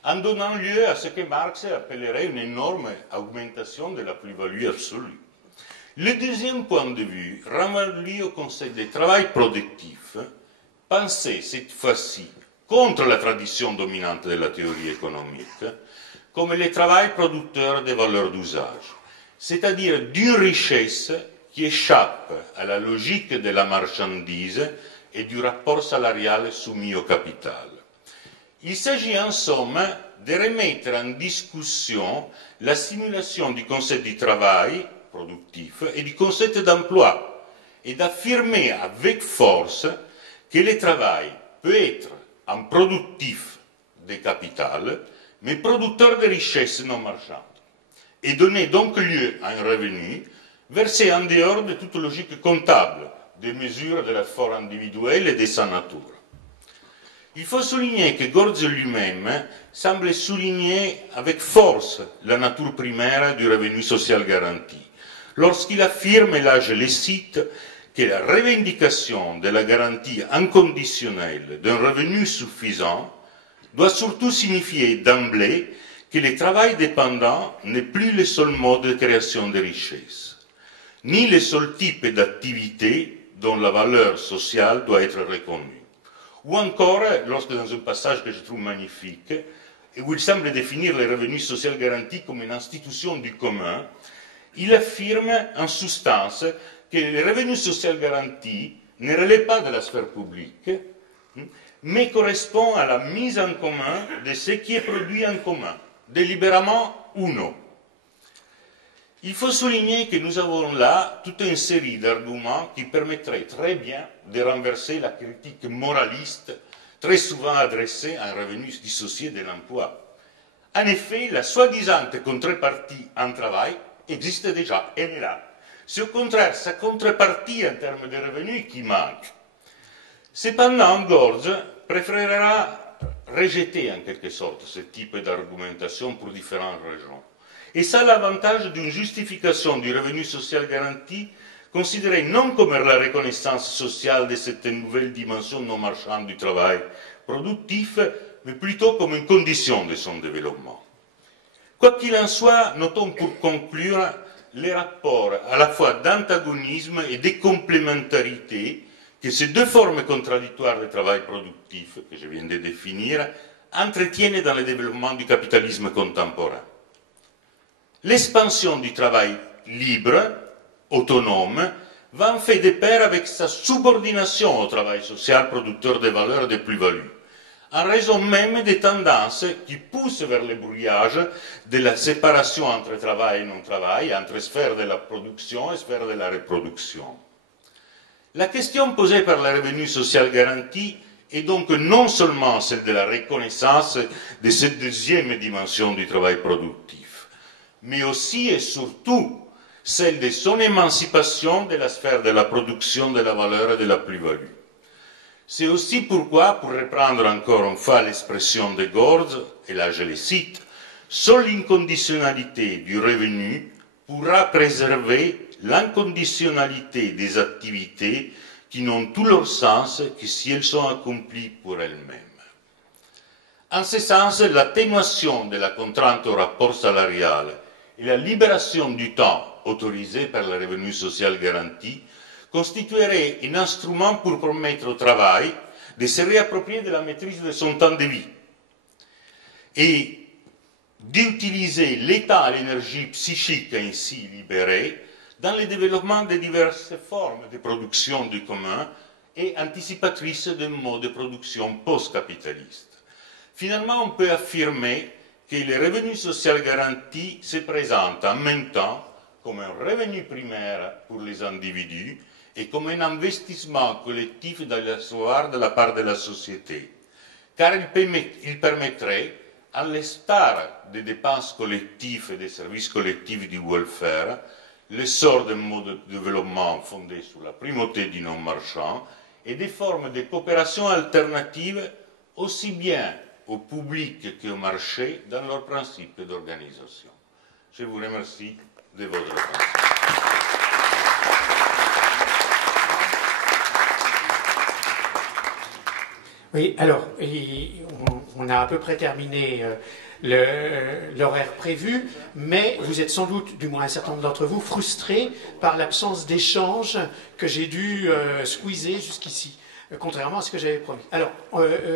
en donnant lieu à ce que Marx appellerait une énorme augmentation de la plus-value absolue. Le deuxième point de vue renvoie lui au concept de travail productif, pensé cette fois-ci contre la tradition dominante de la théorie économique, comme le travail producteur des valeurs d'usage, c'est-à-dire d'une richesse qui échappe à la logique de la marchandise et du rapport salarial soumis au capital. Il s'agit en somme de remettre en discussion la simulation du concept du travail productif et du concept d'emploi et d'affirmer avec force que le travail peut être un productif de capital, mais producteur de richesses non marchandes, et donner donc lieu à un revenu versé en dehors de toute logique comptable, des mesures de l'effort individuel et de sa nature. Il faut souligner que Gorz lui-même semble souligner avec force la nature primaire du revenu social garanti, lorsqu'il affirme, et là je le cite, que la revendication de la garantie inconditionnelle d'un revenu suffisant doit surtout signifier d'emblée que le travail dépendant n'est plus le seul mode de création de richesses, ni le seul type d'activité dont la valeur sociale doit être reconnue. Ou encore, lorsque dans un passage que je trouve magnifique, où il semble définir les revenus sociaux garantis comme une institution du commun, il affirme en substance que les revenus sociaux garantis ne relèvent pas de la sphère publique, mais correspondent à la mise en commun de ce qui est produit en commun, délibérément ou non. Il faut souligner que nous avons là toute une série d'arguments qui permettraient très bien de renverser la critique moraliste très souvent adressée à un revenu dissocié de l'emploi. En effet, la soi-disant contrepartie en travail existe déjà, elle est là. C'est au contraire sa contrepartie en termes de revenus qui manque. Cependant, Gorz préférera rejeter en quelque sorte ce type d'argumentation pour différentes raisons. Et ça a l'avantage d'une justification du revenu social garanti considéré non comme la reconnaissance sociale de cette nouvelle dimension non marchande du travail productif, mais plutôt comme une condition de son développement. Quoi qu'il en soit, notons pour conclure les rapports à la fois d'antagonisme et de complémentarité que ces deux formes contradictoires de travail productif, que je viens de définir, entretiennent dans le développement du capitalisme contemporain. L'expansion du travail libre, autonome, va en fait de pair avec sa subordination au travail social producteur de valeurs et de plus-values, en raison même des tendances qui poussent vers le brouillage de la séparation entre travail et non-travail, entre sphère de la production et sphère de la reproduction. La question posée par le revenu social garanti est donc non seulement celle de la reconnaissance de cette deuxième dimension du travail productif, mais aussi et surtout celle de son émancipation de la sphère de la production de la valeur et de la plus-value. C'est aussi pourquoi, pour reprendre encore une fois l'expression de Gorz, et là je le cite, « Seule l'inconditionnalité du revenu pourra préserver l'inconditionnalité des activités qui n'ont tout leur sens que si elles sont accomplies pour elles-mêmes. » En ce sens, l'atténuation de la contrainte au rapport salarial et la libération du temps autorisée par le revenu social garanti constituerait un instrument pour permettre au travail de se réapproprier de la maîtrise de son temps de vie et d'utiliser l'état et l'énergie psychique ainsi libérée dans le développement de diverses formes de production du commun et anticipatrices d'un mode de production post-capitaliste. Finalement, on peut affirmer que le revenu social garanti se présente en même temps comme un revenu primaire pour les individus et comme un investissement collectif dans le savoir de la part de la société, car il permettrait, à l'instar des dépenses collectives et des services collectifs du welfare, l'essor d'un mode de développement fondé sur la primauté du non-marchand et des formes de coopération alternatives aussi bien au public qu'au marché dans leurs principes d'organisation. Je vous remercie de votre attention. Oui, alors, on a à peu près terminé l'horaire prévu, mais vous êtes sans doute, du moins un certain nombre d'entre vous, frustrés par l'absence d'échange que j'ai dû squeezer jusqu'ici, contrairement à ce que j'avais promis. Alors,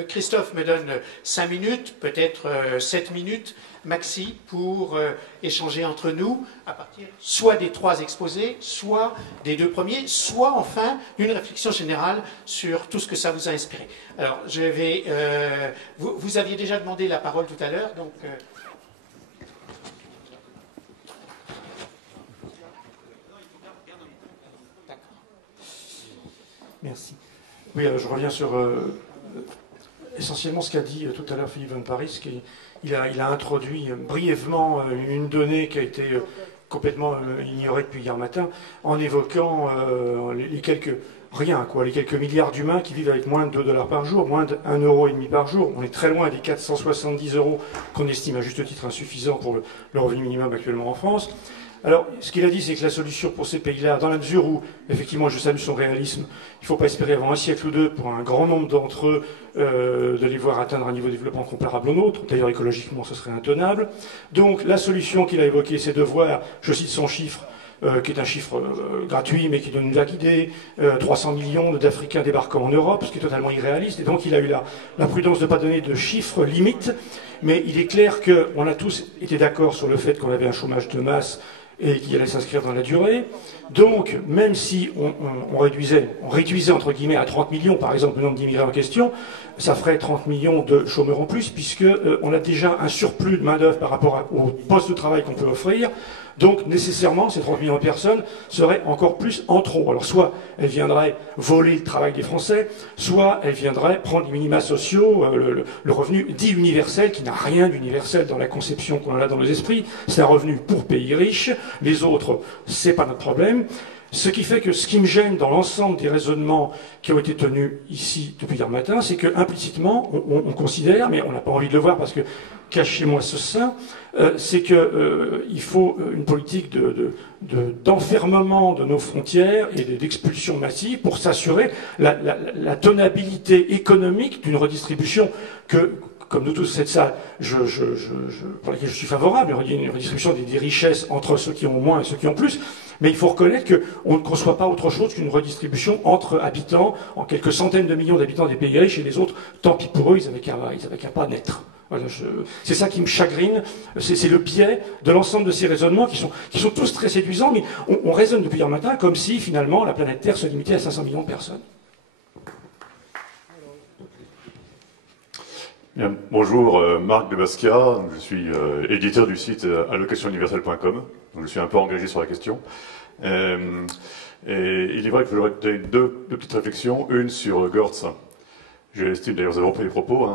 Christophe me donne 5 minutes, peut-être 7 minutes maxi, pour échanger entre nous, à partir soit des 3 exposés, soit des 2 premiers, soit enfin d'une réflexion générale sur tout ce que ça vous a inspiré. Alors, je vais... vous aviez déjà demandé la parole tout à l'heure, donc... Merci. Oui, je reviens sur essentiellement ce qu'a dit tout à l'heure Philippe Van Parijs, il a introduit brièvement une donnée qui a été complètement ignorée depuis hier matin, en évoquant les quelques milliards d'humains qui vivent avec moins de $2 par jour, moins de 1,5 € par jour. On est très loin des 470 € qu'on estime à juste titre insuffisant pour le revenu minimum actuellement en France. Alors, ce qu'il a dit, c'est que la solution pour ces pays-là, dans la mesure où, effectivement, je salue son réalisme, il ne faut pas espérer avant un siècle ou deux, pour un grand nombre d'entre eux, de les voir atteindre un niveau de développement comparable au nôtre. D'ailleurs, écologiquement, ce serait intenable. Donc, la solution qu'il a évoquée, c'est de voir, je cite son chiffre, qui est un chiffre gratuit, mais qui donne une vague idée, 300 millions d'Africains débarquant en Europe, ce qui est totalement irréaliste, et donc il a eu la prudence de ne pas donner de chiffres limites, mais il est clair qu'on a tous été d'accord sur le fait qu'on avait un chômage de masse et qui allait s'inscrire dans la durée. Donc, même si on réduisait entre guillemets à 30 millions, par exemple, le nombre d'immigrés en question, ça ferait 30 millions de chômeurs en plus, puisque on a déjà un surplus de main-d'œuvre par rapport au poste de travail qu'on peut offrir. Donc, nécessairement, ces 30 millions de personnes seraient encore plus en trop. Alors, soit elles viendraient voler le travail des Français, soit elles viendraient prendre les minima sociaux, le revenu dit universel, qui n'a rien d'universel dans la conception qu'on a dans nos esprits. C'est un revenu pour pays riches. Les autres, c'est pas notre problème. Ce qui fait que ce qui me gêne dans l'ensemble des raisonnements qui ont été tenus ici depuis hier matin, c'est que implicitement, on considère, mais on n'a pas envie de le voir parce que cachez-moi ce sein, c'est qu'il faut une politique d'enfermement de nos frontières et d'expulsion massive pour s'assurer la tenabilité économique d'une redistribution que, comme nous tous cette salle, pour laquelle je suis favorable, une redistribution des richesses entre ceux qui ont moins et ceux qui ont plus. Mais il faut reconnaître qu'on ne conçoit pas autre chose qu'une redistribution entre habitants, en quelques centaines de millions d'habitants des pays riches, et les autres, tant pis pour eux, ils n'avaient qu'à pas naître. Voilà, c'est ça qui me chagrine, c'est le biais de l'ensemble de ces raisonnements qui sont tous très séduisants, mais on raisonne depuis hier matin comme si finalement la planète Terre se limitait à 500 millions de personnes. Bien, bonjour, Marc de Basquiat, je suis éditeur du site allocationuniverselle.com, donc je suis un peu engagé sur la question. Et il est vrai que j'aurais deux petites réflexions, une sur Gortz. J'estime d'ailleurs, vous avez repris les propos,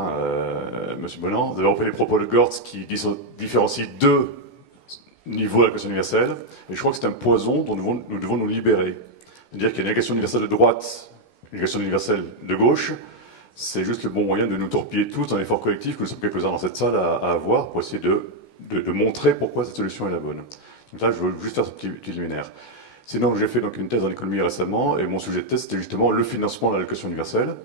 Monsieur Bolland, vous avez repris les propos de Gortz qui différencie deux niveaux d'allocation universelle, et je crois que c'est un poison dont nous devons nous libérer. C'est-à-dire qu'il y a une allocation universelle de droite, une allocation universelle de gauche. C'est juste le bon moyen de nous torpiller tous dans l'effort collectif que nous sommes quelques-uns dans cette salle à avoir pour essayer de montrer pourquoi cette solution est la bonne. Donc là, je veux juste faire ce petit liminaire. Sinon, j'ai fait donc une thèse en économie récemment, et mon sujet de thèse, c'était justement le financement de l'allocation universelle.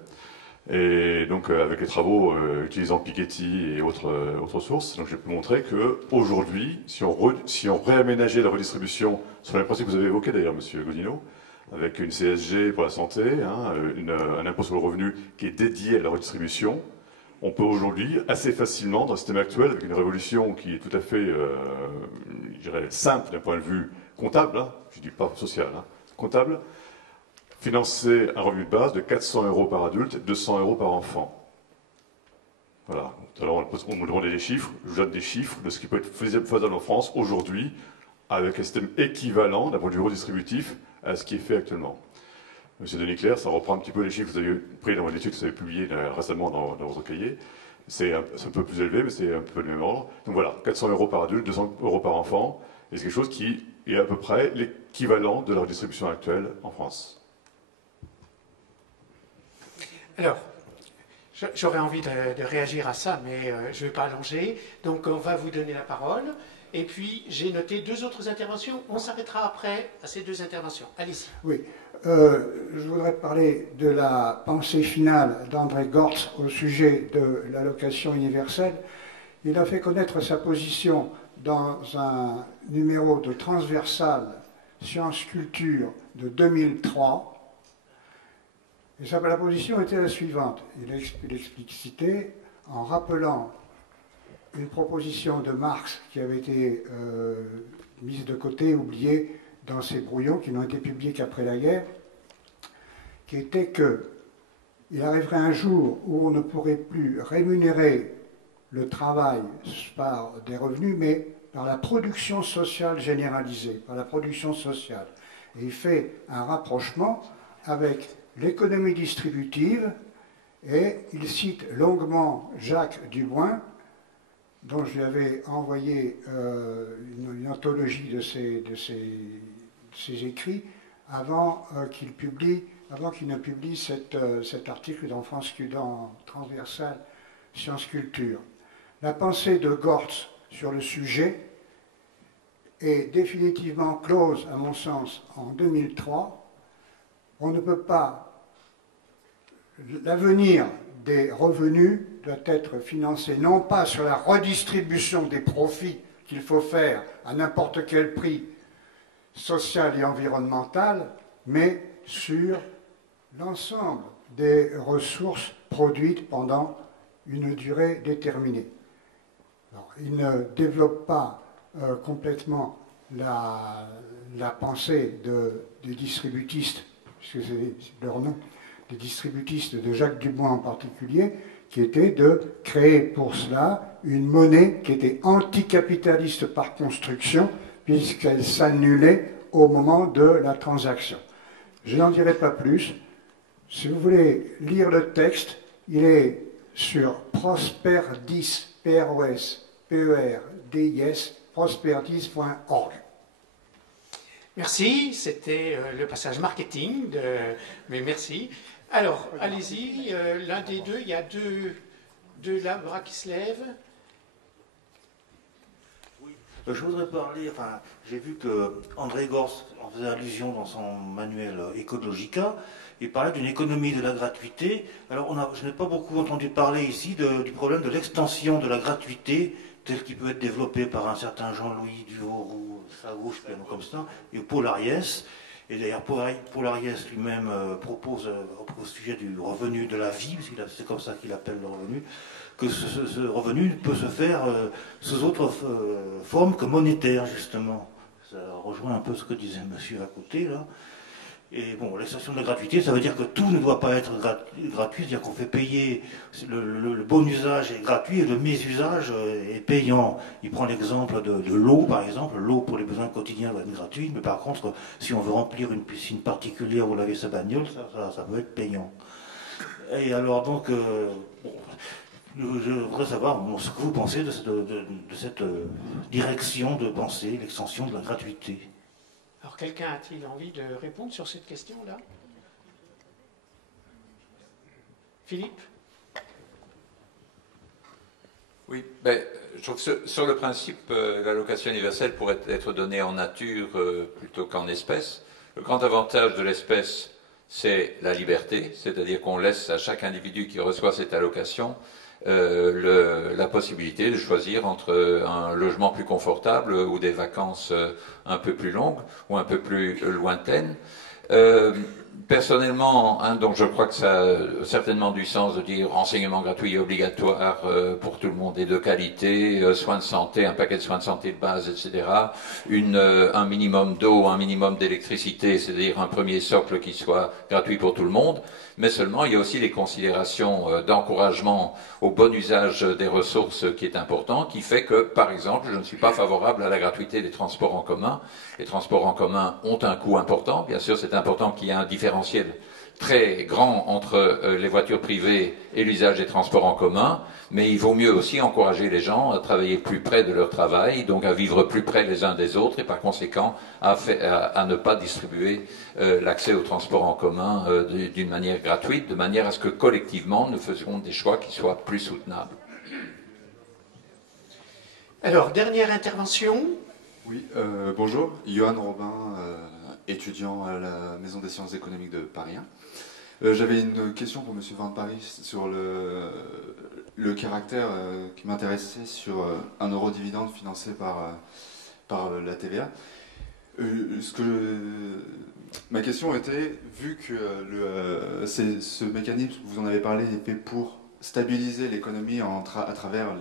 Et donc, avec les travaux utilisant Piketty et autres sources, donc j'ai pu montrer qu'aujourd'hui, si on réaménageait la redistribution sur les principes que vous avez évoqués d'ailleurs, Monsieur Godinot, avec une CSG pour la santé, un impôt sur le revenu qui est dédié à la redistribution, on peut aujourd'hui assez facilement, dans le système actuel, avec une révolution qui est tout à fait, je dirais, simple d'un point de vue comptable, je ne dis pas social, comptable, financer un revenu de base de 400 € par adulte et 200 € par enfant. Voilà. Alors on me demandait des chiffres, je vous donne des chiffres de ce qui peut être faisable en France aujourd'hui, avec un système équivalent d'un point de vue redistributif à ce qui est fait actuellement. Monsieur Denis Clerc, ça reprend un petit peu les chiffres que vous avez pris dans votre étude que vous avez publiée récemment dans votre cahier. C'est un peu plus élevé, mais c'est un peu le même ordre. Donc voilà, 400 € par adulte, 200 € par enfant, et c'est quelque chose qui est à peu près l'équivalent de la redistribution actuelle en France. Alors, j'aurais envie de réagir à ça, mais je ne vais pas allonger. Donc, on va vous donner la parole. Et puis, j'ai noté deux autres interventions. On s'arrêtera après à ces deux interventions. Allez-y. Oui. Je voudrais parler de la pensée finale d'André Gortz au sujet de l'allocation universelle. Il a fait connaître sa position dans un numéro de Transversal Sciences Culture de 2003. Et la position était la suivante. Il explicitait en rappelant une proposition de Marx qui avait été mise de côté, oubliée dans ses brouillons qui n'ont été publiés qu'après la guerre, qui était qu'il arriverait un jour où on ne pourrait plus rémunérer le travail par des revenus, mais par la production sociale généralisée, par la production sociale. Et il fait un rapprochement avec l'économie distributive, et il cite longuement Jacques Dubois, dont je lui avais envoyé une anthologie de ses écrits avant qu'il ne publie cet article dans Transversal Sciences Culture. La pensée de Gortz sur le sujet est définitivement close, à mon sens, en 2003. On ne peut pas. L'avenir des revenus doit être financé non pas sur la redistribution des profits qu'il faut faire à n'importe quel prix sociale et environnementale, mais sur l'ensemble des ressources produites pendant une durée déterminée. Alors, il ne développe pas complètement la pensée des distributistes, puisque c'est leur nom, des distributistes de Jacques Dubois en particulier, qui était de créer pour cela une monnaie qui était anticapitaliste par construction, puisqu'elle s'annulait au moment de la transaction. Je n'en dirai pas plus. Si vous voulez lire le texte, il est sur Prosper10, PROS, PERDIS, prosper10.org. Merci, c'était le passage marketing, mais merci. Alors, allez-y, l'un des deux, il y a deux bras qui se lèvent. Oui, je voudrais parler, enfin, j'ai vu que André Gorz en faisait allusion dans son manuel Ecologica, il parlait d'une économie de la gratuité. Alors, je n'ai pas beaucoup entendu parler ici du problème de l'extension de la gratuité, tel qu'il peut être développé par un certain Jean-Louis Duhaut ou Sagouche, comme ça, et Paul Ariès. Et d'ailleurs, Paul Ariès lui-même propose au sujet du revenu de la vie, c'est comme ça qu'il appelle le revenu, que ce revenu peut se faire sous autre forme que monétaire, justement. Ça rejoint un peu ce que disait monsieur à côté, là. Et bon, l'extension de la gratuité, ça veut dire que tout ne doit pas être gratuit, c'est-à-dire qu'on fait payer, le bon usage est gratuit et le mésusage est payant. Il prend l'exemple de l'eau, par exemple. L'eau pour les besoins quotidiens doit être gratuite, mais par contre, si on veut remplir une piscine particulière ou laver sa bagnole, ça peut être payant. Et alors donc, bon, je voudrais savoir ce que vous pensez de cette direction de pensée, l'extension de la gratuité. Alors, quelqu'un a-t-il envie de répondre sur cette question-là? Philippe? Oui, je trouve que sur le principe, l'allocation universelle pourrait être donnée en nature plutôt qu'en espèces. Le grand avantage de l'espèce, c'est la liberté, c'est-à-dire qu'on laisse à chaque individu qui reçoit cette allocation la possibilité de choisir entre un logement plus confortable ou des vacances un peu plus longues ou un peu plus lointaines. Personnellement, donc je crois que ça a certainement du sens de dire renseignement gratuit et obligatoire pour tout le monde et de qualité, soins de santé, un paquet de soins de santé de base, etc. Un minimum d'eau, un minimum d'électricité, c'est-à-dire un premier socle qui soit gratuit pour tout le monde. Mais seulement, il y a aussi les considérations d'encouragement au bon usage des ressources qui est important, qui fait que, par exemple, je ne suis pas favorable à la gratuité des transports en commun. Les transports en commun ont un coût important. Bien sûr, c'est important qu'il y ait un différentiel très grand entre les voitures privées et l'usage des transports en commun, mais il vaut mieux aussi encourager les gens à travailler plus près de leur travail, donc à vivre plus près les uns des autres et par conséquent à ne pas distribuer l'accès aux transports en commun d'une manière gratuite, de manière à ce que collectivement nous faisions des choix qui soient plus soutenables. Alors, dernière intervention. Oui, bonjour, Johan Robin, étudiant à la Maison des sciences économiques de Paris 1. J'avais une question pour M. Van Parijs sur le caractère qui m'intéressait sur un euro dividende financé par la TVA. Ma question était, vu que ce mécanisme, vous en avez parlé, est fait pour stabiliser l'économie à travers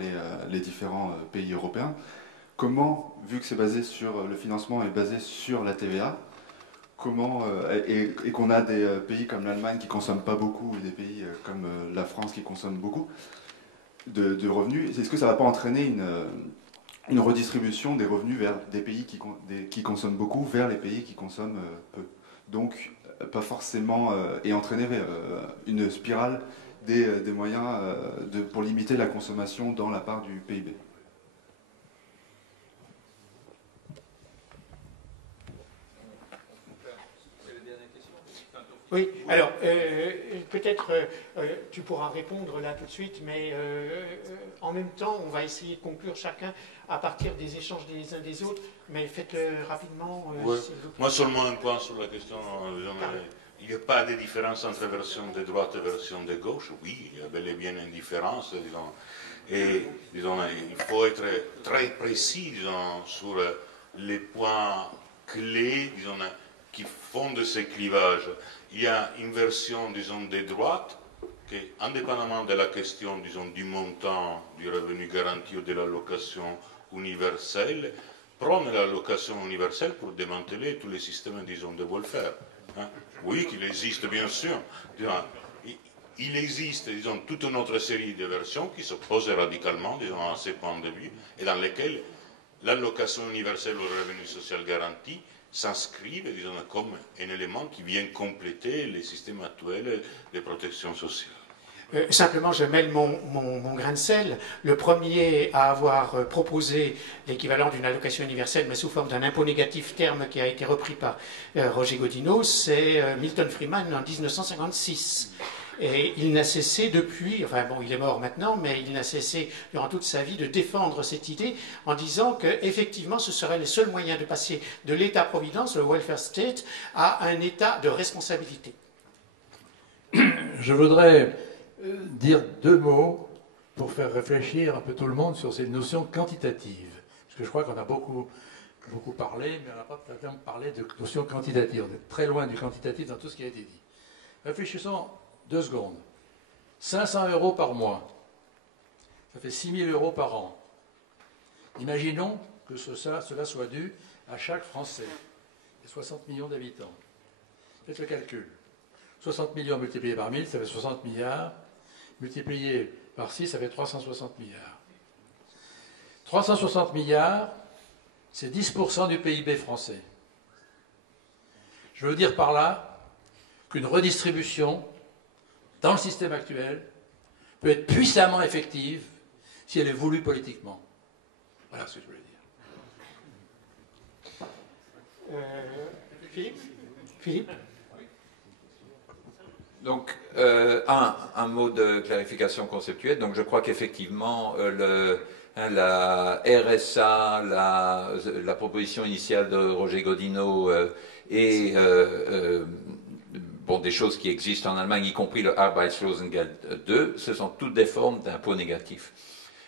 les différents pays européens, comment, vu que c'est basé sur le financement est basé sur la TVA, et qu'on a des pays comme l'Allemagne qui ne consomment pas beaucoup, et des pays comme la France qui consomment beaucoup de revenus, est-ce que ça ne va pas entraîner une redistribution des revenus vers des pays qui consomment beaucoup vers les pays qui consomment peu? Donc, pas forcément, et entraîner une spirale des moyens pour limiter la consommation dans la part du PIB. Oui, alors peut-être tu pourras répondre là tout de suite, mais en même temps, on va essayer de conclure chacun à partir des échanges des uns des autres, mais faites-le rapidement. Oui. Moi seulement un point sur la question. Il n'y a pas de différence entre version de droite et version de gauche. Oui, il y a bel et bien une différence, disons. Et disons, il faut être très précis, disons, sur les points clés, disons, qui font de ces clivages. Il y a une version, disons, des droites, qui, indépendamment de la question, disons, du montant du revenu garanti ou de l'allocation universelle, prône l'allocation universelle pour démanteler tous les systèmes, disons, de welfare. Hein. Oui, qu'il existe, bien sûr. Il existe, disons, toute une autre série de versions qui s'opposent radicalement, disons, à ces points de vue, et dans lesquelles l'allocation universelle ou le revenu social garanti s'inscrivent, disons, comme un élément qui vient compléter les systèmes actuels de protection sociale. Simplement, je mêle mon grain de sel. Le premier à avoir proposé l'équivalent d'une allocation universelle, mais sous forme d'un impôt négatif, terme qui a été repris par Roger Godineau, c'est Milton Friedman en 1956. Et il n'a cessé depuis, enfin bon, il est mort maintenant, mais il n'a cessé durant toute sa vie de défendre cette idée en disant qu'effectivement ce serait le seul moyen de passer de l'État-providence, le welfare state, à un État de responsabilité. Je voudrais dire deux mots pour faire réfléchir un peu tout le monde sur ces notions quantitatives. Parce que je crois qu'on a beaucoup parlé, mais on n'a pas vraiment parlé de notions quantitatives. On est très loin du quantitatif dans tout ce qui a été dit. Réfléchissons 2 secondes. 500 € par mois, ça fait 6 000 € par an. Imaginons que cela soit dû à chaque Français. Il y a 60 millions d'habitants. Faites le calcul. 60 millions multipliés par 1000, ça fait 60 milliards. Multiplié par 6, ça fait 360 milliards. 360 milliards, c'est 10% du PIB français. Je veux dire par là qu'une redistribution dans le système actuel peut être puissamment effective si elle est voulue politiquement. Voilà ce que je voulais dire. Philippe Donc, un mot de clarification conceptuelle. Donc, je crois qu'effectivement, la RSA, la proposition initiale de Roger Godineau et bon, des choses qui existent en Allemagne, y compris le Arbeitslosengeld 2, ce sont toutes des formes d'impôt négatif.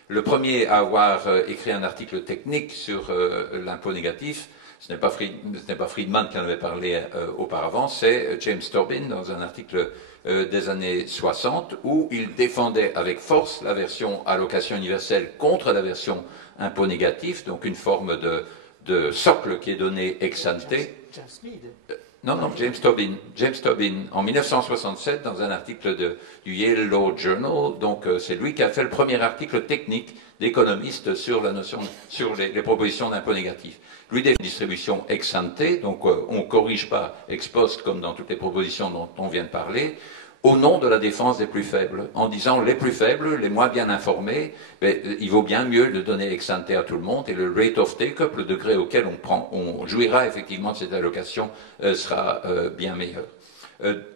Le premier à avoir écrit un article technique sur l'impôt négatif, ce n'est pas Friedman qui en avait parlé auparavant, c'est James Tobin dans un article des années 60 où il défendait avec force la version allocation universelle contre la version impôt négatif, donc une forme de socle qui est donné ex ante. Non, James Tobin, en 1967, dans un article du Yale Law Journal, donc c'est lui qui a fait le premier article technique d'économiste sur la notion, sur les propositions d'impôt négatif. Lui définit une distribution ex ante, donc on ne corrige pas ex post comme dans toutes les propositions dont on vient de parler, au nom de la défense des plus faibles, en disant les plus faibles, les moins bien informés, il vaut bien mieux le donner ex ante à tout le monde, et le rate of take-up, le degré auquel on jouira effectivement de cette allocation, sera bien meilleur.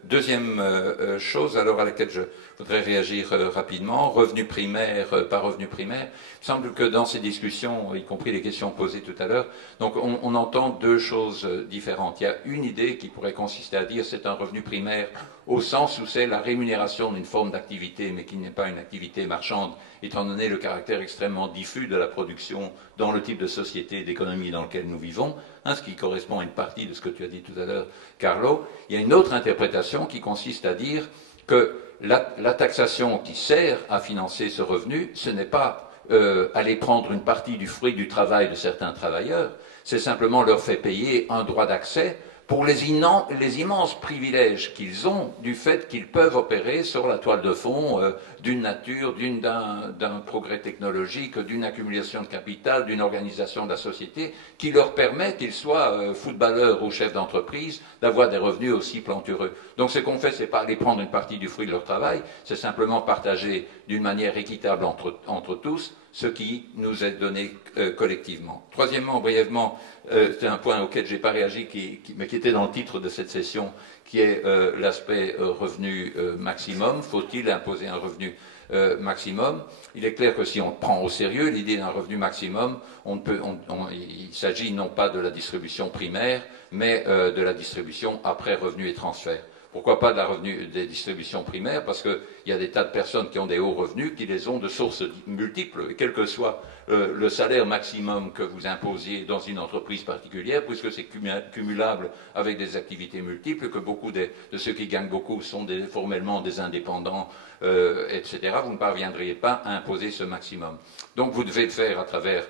Deuxième chose alors à laquelle je voudrais réagir rapidement, revenu primaire par revenu primaire. Il me semble que dans ces discussions, y compris les questions posées tout à l'heure, donc on entend deux choses différentes. Il y a une idée qui pourrait consister à dire c'est un revenu primaire au sens où c'est la rémunération d'une forme d'activité, mais qui n'est pas une activité marchande, étant donné le caractère extrêmement diffus de la production dans le type de société et d'économie dans lequel nous vivons, ce qui correspond à une partie de ce que tu as dit tout à l'heure, Carlo. Il y a une autre interprétation qui consiste à dire que la taxation qui sert à financer ce revenu, ce n'est pas aller prendre une partie du fruit du travail de certains travailleurs, c'est simplement leur faire payer un droit d'accès pour les immenses privilèges qu'ils ont du fait qu'ils peuvent opérer sur la toile de fond d'une nature, d'un progrès technologique, d'une accumulation de capital, d'une organisation de la société qui leur permet, qu'ils soient footballeurs ou chefs d'entreprise, d'avoir des revenus aussi plantureux. Donc ce qu'on fait, c'est pas aller prendre une partie du fruit de leur travail, c'est simplement partager d'une manière équitable entre tous ce qui nous est donné collectivement. Troisièmement, brièvement, c'est un point auquel je n'ai pas réagi, mais qui était dans le titre de cette session, qui est l'aspect revenu maximum. Faut-il imposer un revenu maximum? Il est clair que si on prend au sérieux l'idée d'un revenu maximum, il s'agit non pas de la distribution primaire, mais de la distribution après revenu et transfert. Pourquoi pas des distributions primaires? Parce qu'il y a des tas de personnes qui ont des hauts revenus, qui les ont de sources multiples, et quelle que soit le salaire maximum que vous imposiez dans une entreprise particulière, puisque c'est cumulable avec des activités multiples, que beaucoup de ceux qui gagnent beaucoup sont formellement des indépendants, etc., vous ne parviendriez pas à imposer ce maximum. Donc vous devez le faire à travers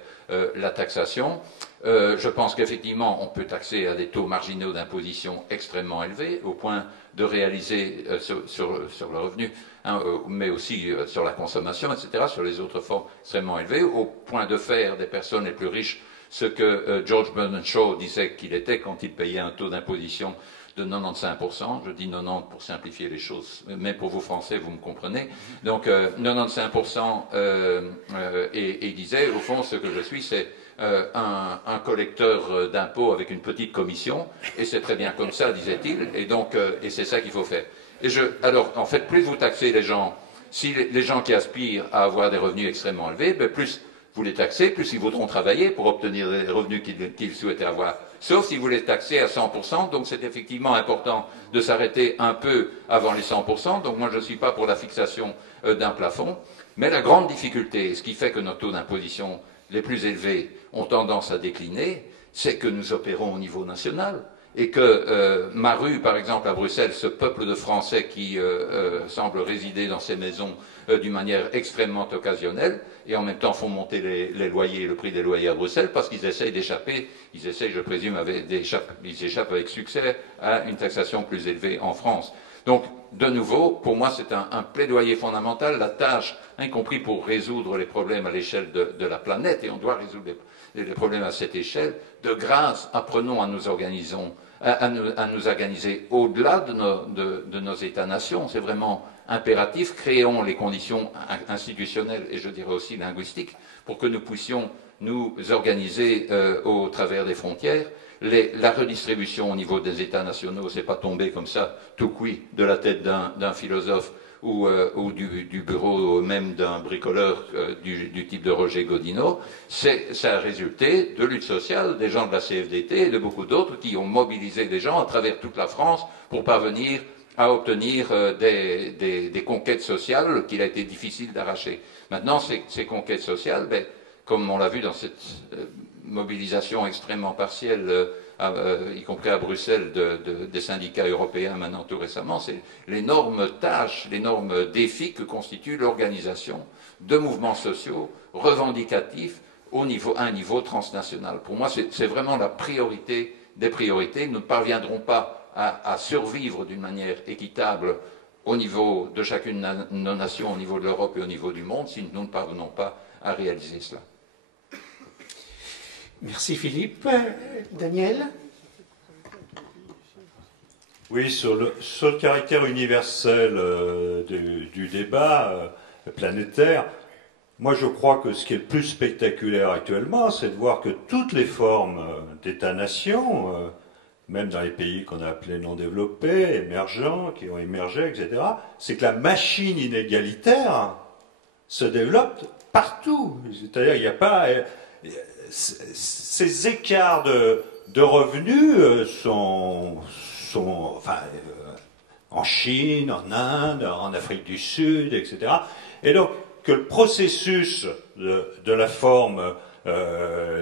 la taxation. Je pense qu'effectivement, on peut taxer à des taux marginaux d'imposition extrêmement élevés, au point de réaliser sur le revenu, hein, mais aussi sur la consommation, etc., sur les autres formes extrêmement élevées, au point de faire des personnes les plus riches ce que George Bernard Shaw disait qu'il était quand il payait un taux d'imposition de 95%, je dis 90 pour simplifier les choses, mais pour vous Français, vous me comprenez. Donc 95%, et il disait, au fond, ce que je suis, c'est un collecteur d'impôts avec une petite commission, et c'est très bien comme ça, disait-il, et donc, et c'est ça qu'il faut faire. Alors, en fait, plus vous taxez les gens, si les gens qui aspirent à avoir des revenus extrêmement élevés, ben plus vous les taxez, plus ils voudront travailler pour obtenir les revenus qu'ils souhaitaient avoir. Sauf si vous les taxez à 100%, donc c'est effectivement important de s'arrêter un peu avant les 100%, donc moi je ne suis pas pour la fixation d'un plafond, mais la grande difficulté, ce qui fait que nos taux d'imposition les plus élevés ont tendance à décliner, c'est que nous opérons au niveau national, et que ma rue, par exemple, à Bruxelles, ce peuple de Français qui semble résider dans ces maisons d'une manière extrêmement occasionnelle, et en même temps font monter les loyers, le prix des loyers à Bruxelles, parce qu'ils essayent d'échapper, je présume, ils échappent avec succès à une taxation plus élevée en France. Donc, de nouveau, pour moi, c'est un plaidoyer fondamental, la tâche, y compris pour résoudre les problèmes à l'échelle de la planète, et on doit résoudre les problèmes à cette échelle. De grâce, apprenons à nous organiser au-delà de nos États-nations. C'est vraiment impératif. Créons les conditions institutionnelles et je dirais aussi linguistiques pour que nous puissions nous organiser au travers des frontières. La redistribution au niveau des États nationaux, c'est pas tombé comme ça, tout cuit, de la tête d'un philosophe ou du bureau même d'un bricoleur du type de Roger Godinot. Ça a résulté de lutte sociale des gens de la CFDT et de beaucoup d'autres qui ont mobilisé des gens à travers toute la France pour parvenir à obtenir des conquêtes sociales qu'il a été difficile d'arracher. Maintenant, ces conquêtes sociales, comme on l'a vu dans cette mobilisation extrêmement partielle, y compris à Bruxelles, des syndicats européens maintenant tout récemment, c'est l'énorme tâche, l'énorme défi que constitue l'organisation de mouvements sociaux revendicatifs à un niveau transnational. Pour moi, c'est vraiment la priorité des priorités. Nous ne parviendrons pas à survivre d'une manière équitable au niveau de chacune de nos nations, au niveau de l'Europe et au niveau du monde, si nous ne parvenons pas à réaliser cela. Merci Philippe. Daniel ? Oui, sur le caractère universel du débat planétaire, moi je crois que ce qui est le plus spectaculaire actuellement, c'est de voir que toutes les formes d'État-nation, même dans les pays qu'on a appelés non développés, émergents, qui ont émergé, etc., c'est que la machine inégalitaire se développe partout. C'est-à-dire, il n'y a pas... Ces écarts de revenus sont enfin, en Chine, en Inde, en Afrique du Sud, etc. Et donc, que le processus de la forme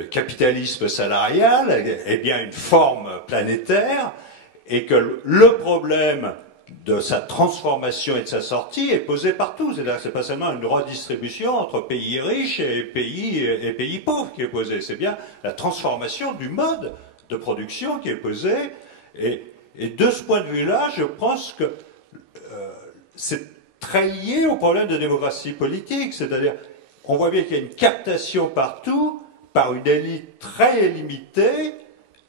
capitalisme salarial est bien une forme planétaire, et que le problème de sa transformation et de sa sortie est posé partout. C'est-à-dire que ce n'est pas seulement une redistribution entre pays riches et pays pauvres qui est posée. C'est bien la transformation du mode de production qui est posée. Et de ce point de vue-là, je pense que c'est très lié au problème de démocratie politique. C'est-à-dire, on voit bien qu'il y a une captation partout par une élite très limitée,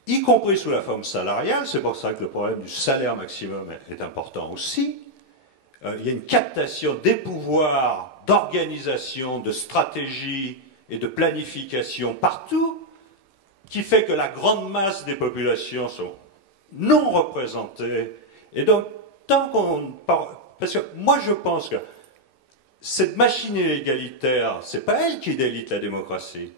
y compris sous la forme salariale. C'est pour ça que le problème du salaire maximum est important aussi. Il y a une captation des pouvoirs d'organisation, de stratégie et de planification partout, qui fait que la grande masse des populations sont non représentées. Et donc, tant qu'on parle... Parce que moi, je pense que cette machine inégalitaire, c'est pas elle qui délite la démocratie.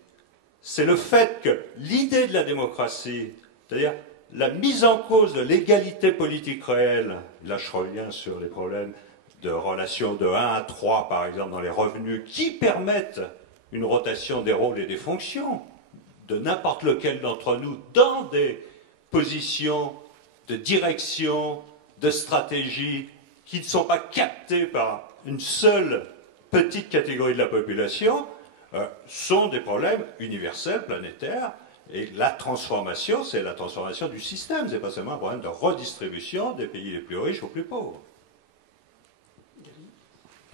C'est le fait que l'idée de la démocratie, c'est-à-dire la mise en cause de l'égalité politique réelle, là je reviens sur les problèmes de relation de 1 à 3, par exemple, dans les revenus, qui permettent une rotation des rôles et des fonctions de n'importe lequel d'entre nous dans des positions de direction, de stratégie, qui ne sont pas captées par une seule petite catégorie de la population, sont des problèmes universels, planétaires, et la transformation, c'est la transformation du système, c'est pas seulement un problème de redistribution des pays les plus riches aux plus pauvres.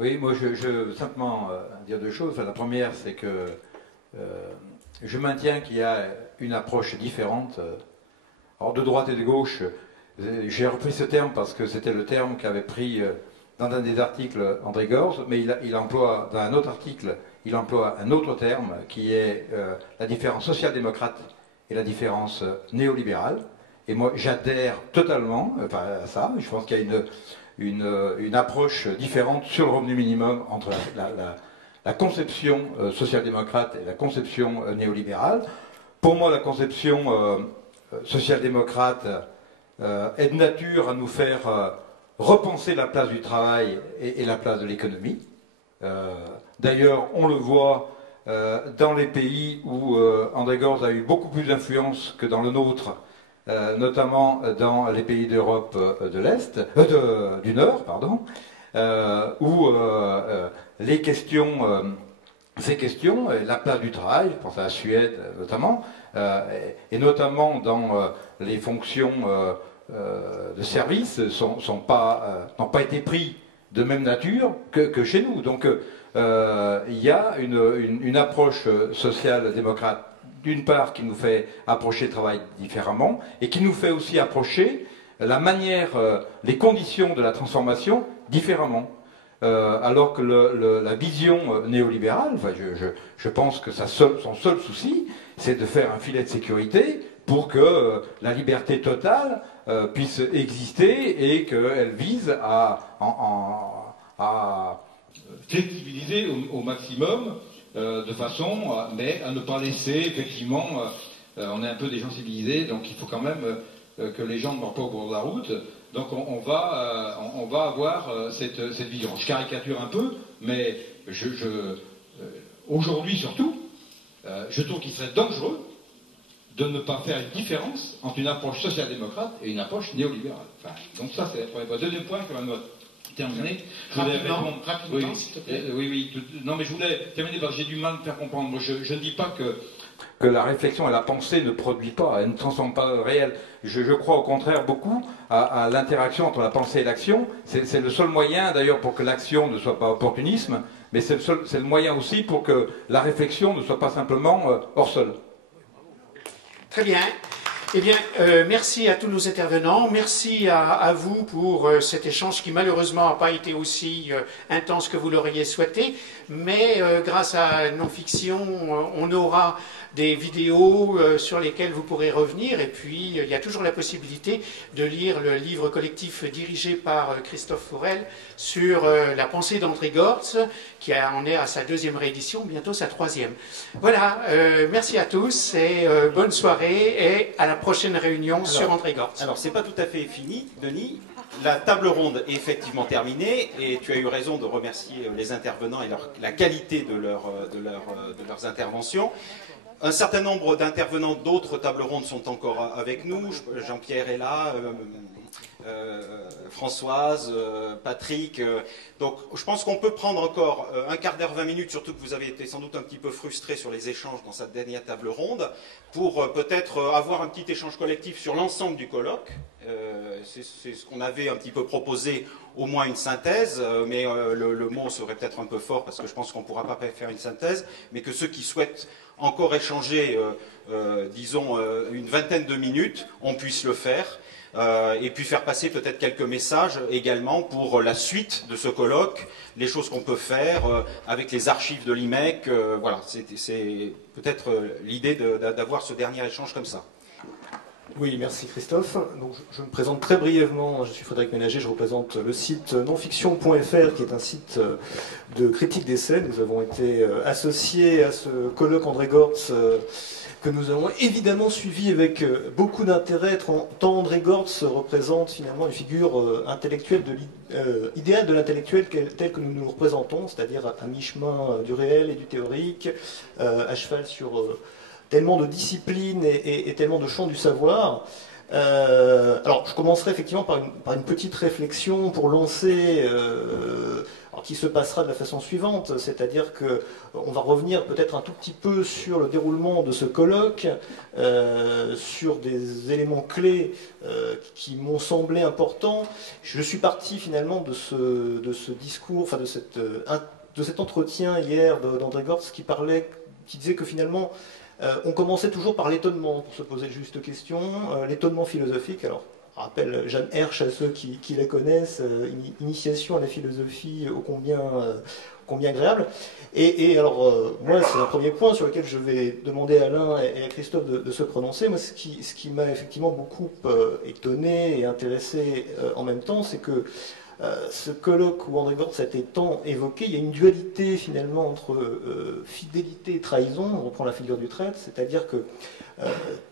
Oui, moi je veux simplement dire deux choses. Enfin, la première, c'est que je maintiens qu'il y a une approche différente. Alors de droite et de gauche, j'ai repris ce terme parce que c'était le terme qu'avait pris dans un des articles André Gorz, mais il emploie, dans un autre article, il emploie un autre terme qui est la différence social-démocrate et la différence néolibérale. Et moi, j'adhère totalement à ça. Je pense qu'il y a une approche différente sur le revenu minimum entre la conception social-démocrate et la conception néolibérale. Pour moi, la conception social-démocrate est de nature à nous faire repenser la place du travail et la place de l'économie. D'ailleurs, on le voit dans les pays où André Gorz a eu beaucoup plus d'influence que dans le nôtre, notamment dans les pays d'Europe de l'Est, du Nord, pardon, où les questions, ces questions, la place du travail, je pense à la Suède notamment, et notamment dans les fonctions de service, n'ont pas été pris de même nature que chez nous. Donc il y a une approche social-démocrate, d'une part, qui nous fait approcher le travail différemment, et qui nous fait aussi approcher la manière, les conditions de la transformation différemment. Alors que la vision néolibérale, enfin, je pense que son seul souci, c'est de faire un filet de sécurité pour que la liberté totale puisse exister et qu'elle vise à flexibiliser au maximum, de façon mais à ne pas laisser, effectivement, on est un peu des gens civilisés, donc il faut quand même que les gens ne meurent pas au bord de la route. Donc on va avoir cette vision. Je caricature un peu, mais aujourd'hui surtout, je trouve qu'il serait dangereux de ne pas faire une différence entre une approche social-démocrate et une approche néolibérale. Enfin, donc ça, c'est le premier point. Deuxième point, quand même, terminé. Je voulais répondre rapidement, s'il te plaît. Oui. Non, mais je voulais terminer parce que j'ai du mal à faire comprendre. Moi, je ne dis pas que la réflexion et la pensée ne produit pas, elle ne transforme pas le réel. Je crois au contraire beaucoup à l'interaction entre la pensée et l'action. C'est le seul moyen, d'ailleurs, pour que l'action ne soit pas opportunisme, mais c'est le moyen aussi pour que la réflexion ne soit pas simplement hors sol. Très bien. Eh bien, merci à tous nos intervenants. Merci à vous pour cet échange qui malheureusement n'a pas été aussi intense que vous l'auriez souhaité. Mais grâce à Non-Fiction, on aura des vidéos sur lesquelles vous pourrez revenir. Et puis, il y a toujours la possibilité de lire le livre collectif dirigé par Christophe Forel sur la pensée d'André Gorz, qui en est à sa 2e réédition, bientôt sa 3e. Voilà, merci à tous et bonne soirée et à la prochaine réunion sur André Gorz. Alors, c'est pas tout à fait fini, Denis. La table ronde est effectivement terminée et tu as eu raison de remercier les intervenants et la qualité de leurs interventions. Un certain nombre d'intervenants d'autres tables rondes sont encore avec nous. Jean-Pierre est là, Françoise, Patrick. Donc je pense qu'on peut prendre encore un quart d'heure, 20 minutes, surtout que vous avez été sans doute un petit peu frustrés sur les échanges dans cette dernière table ronde, pour peut-être avoir un petit échange collectif sur l'ensemble du colloque. C'est ce qu'on avait un petit peu proposé, au moins une synthèse, mais le mot serait peut-être un peu fort parce que je pense qu'on ne pourra pas faire une synthèse, mais que ceux qui souhaitent encore échanger, disons, une vingtaine de minutes, on puisse le faire. Et puis faire passer peut-être quelques messages également pour la suite de ce colloque, les choses qu'on peut faire avec les archives de l'IMEC. Voilà, c'est peut-être l'idée d'avoir ce dernier échange comme ça. Oui, merci Christophe. Donc, je me présente très brièvement. Je suis Frédéric Ménager, je représente le site nonfiction.fr qui est un site de critique d'essais. Nous avons été associés à ce colloque André Gortz que nous avons évidemment suivi avec beaucoup d'intérêt, tant André Gortz représente finalement une figure intellectuelle idéale de l'intellectuel tel que nous nous représentons, c'est-à-dire à mi-chemin du réel et du théorique, à cheval sur tellement de disciplines et tellement de champs du savoir. Alors, je commencerai effectivement par une petite réflexion pour lancer, qui se passera de la façon suivante, c'est-à-dire qu'on va revenir peut-être un tout petit peu sur le déroulement de ce colloque, sur des éléments clés qui m'ont semblé importants. Je suis parti finalement de ce discours, enfin de cet entretien hier d'André Gortz qui disait que finalement on commençait toujours par l'étonnement pour se poser de justes questions, l'étonnement philosophique. Alors, je rappelle Jeanne Hersch à ceux qui la connaissent, initiation à la philosophie ô combien agréable. Et alors, moi, c'est un premier point sur lequel je vais demander à Alain et à Christophe de se prononcer. Moi, ce qui m'a effectivement beaucoup étonné et intéressé en même temps, c'est que ce colloque où André Gortz a été tant évoqué, il y a une dualité finalement entre fidélité et trahison. On reprend la figure du traître, c'est-à-dire que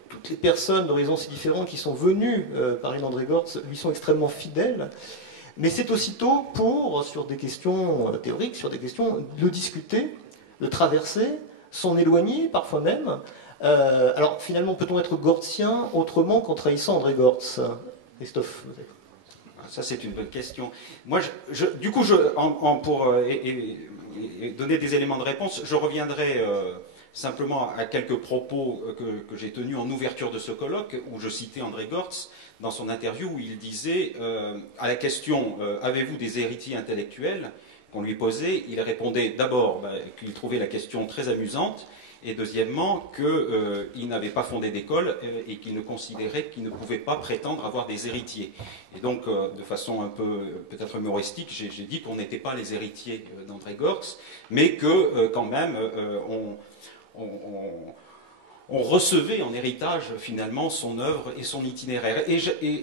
toutes les personnes d'horizons si différents qui sont venues parler d'André Gortz lui sont extrêmement fidèles. Mais c'est aussitôt sur des questions théoriques, sur des questions, le discuter, le traverser, s'en éloigner parfois même. Alors finalement, peut-on être gortzien autrement qu'en trahissant André Gortz? Christophe, vous avez... Ça, c'est une bonne question. Moi, du coup, pour donner des éléments de réponse, je reviendrai simplement à quelques propos que j'ai tenus en ouverture de ce colloque, où je citais André Gortz dans son interview, où il disait, à la question « Avez-vous des héritiers intellectuels ?» qu'on lui posait, il répondait d'abord qu'il trouvait la question très amusante, et deuxièmement qu'il n'avait pas fondé d'école et qu'il ne considérait qu'il ne pouvait pas prétendre avoir des héritiers. Et donc, de façon un peu peut-être humoristique, j'ai dit qu'on n'était pas les héritiers d'André Gortz, mais que quand même on recevait en héritage finalement son œuvre et son itinéraire. Et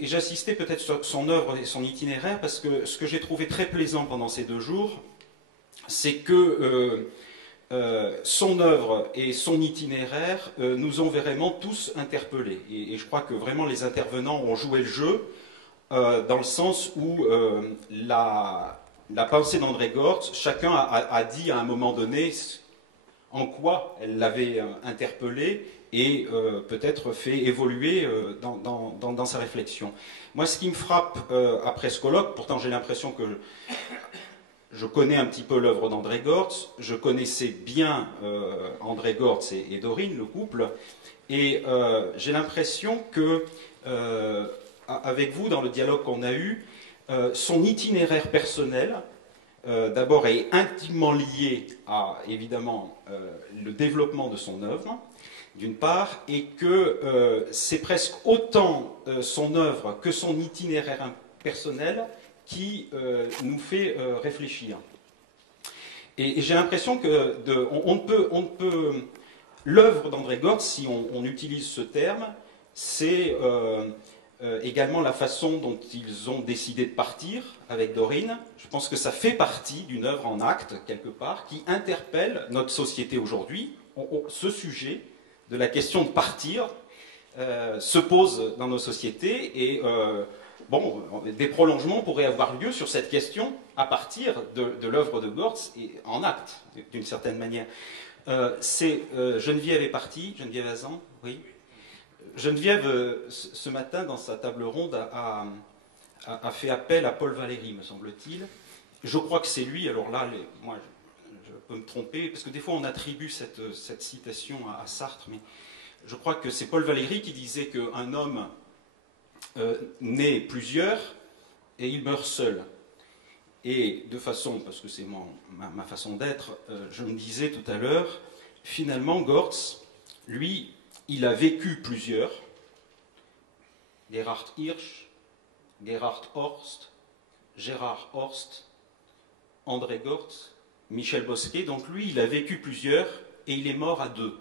j'assistais peut-être sur son œuvre et son itinéraire parce que ce que j'ai trouvé très plaisant pendant ces 2 jours, c'est que son œuvre et son itinéraire nous ont vraiment tous interpellés. Et je crois que vraiment les intervenants ont joué le jeu dans le sens où la pensée d'André Gortz, chacun a dit à un moment donné en quoi elle l'avait interpellé et peut-être fait évoluer dans sa réflexion. Moi, ce qui me frappe après ce colloque, pourtant j'ai l'impression que je connais un petit peu l'œuvre d'André Gortz, je connaissais bien André Gortz et Dorine, le couple, et j'ai l'impression que, avec vous, dans le dialogue qu'on a eu, son itinéraire personnel, d'abord, est intimement lié à, évidemment, le développement de son œuvre, d'une part, et que c'est presque autant son œuvre que son itinéraire personnel qui nous fait réfléchir. Et j'ai l'impression que l'œuvre d'André Gortz, si on utilise ce terme, c'est également la façon dont ils ont décidé de partir avec Dorine. Je pense que ça fait partie d'une œuvre en acte, quelque part, qui interpelle notre société aujourd'hui. Ce sujet de la question de partir se pose dans nos sociétés et des prolongements pourraient avoir lieu sur cette question à partir de l'œuvre de Gortz et en acte, d'une certaine manière. Geneviève est partie, Geneviève Hazan, oui. Geneviève, ce matin, dans sa table ronde, a fait appel à Paul Valéry, me semble-t-il. Je crois que c'est lui, alors là, moi je peux me tromper, parce que des fois on attribue cette citation à Sartre, mais je crois que c'est Paul Valéry qui disait qu'un homme naît plusieurs et il meurt seul. Et de façon, parce que c'est ma façon d'être, je me disais tout à l'heure, finalement Gortz, lui, il a vécu plusieurs, Gerhard Hirsch, Gerhard Horst, Gérard Horst, André Gortz, Michel Bosquet, donc lui, il a vécu plusieurs et il est mort à 2.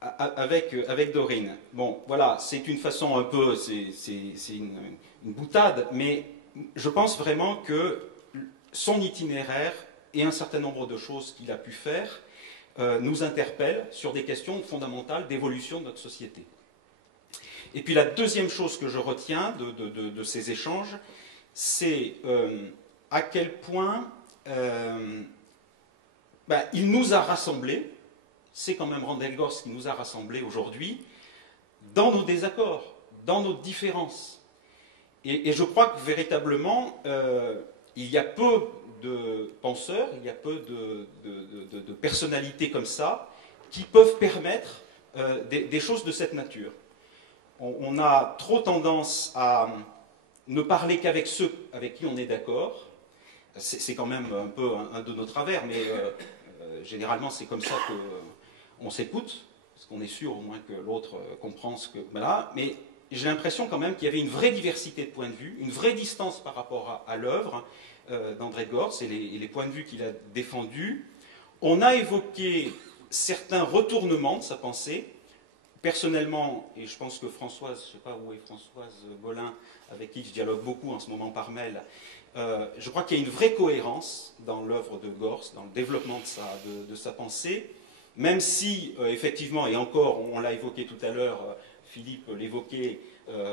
avec Dorine. Bon, voilà, c'est une façon un peu, c'est une boutade, mais je pense vraiment que son itinéraire et un certain nombre de choses qu'il a pu faire nous interpellent sur des questions fondamentales d'évolution de notre société. Et puis la deuxième chose que je retiens de ces échanges, c'est à quel point il nous a rassemblés. C'est quand même Randel Gorz qui nous a rassemblés aujourd'hui dans nos désaccords, dans nos différences. Et je crois que véritablement, il y a peu de penseurs, il y a peu de personnalités comme ça qui peuvent permettre des choses de cette nature. On a trop tendance à ne parler qu'avec ceux avec qui on est d'accord. C'est quand même un peu un de nos travers, mais généralement c'est comme ça qu'on s'écoute, parce qu'on est sûr au moins que l'autre comprend ce que... Voilà. Mais j'ai l'impression quand même qu'il y avait une vraie diversité de points de vue, une vraie distance par rapport à l'œuvre d'André Gorz et les points de vue qu'il a défendus. On a évoqué certains retournements de sa pensée. Personnellement, et je pense que Françoise, je ne sais pas où est Françoise Bolin, avec qui je dialogue beaucoup en ce moment par mail, je crois qu'il y a une vraie cohérence dans l'œuvre de Gorz, dans le développement de sa pensée, même si, effectivement, et encore, on l'a évoqué tout à l'heure, Philippe l'évoquait,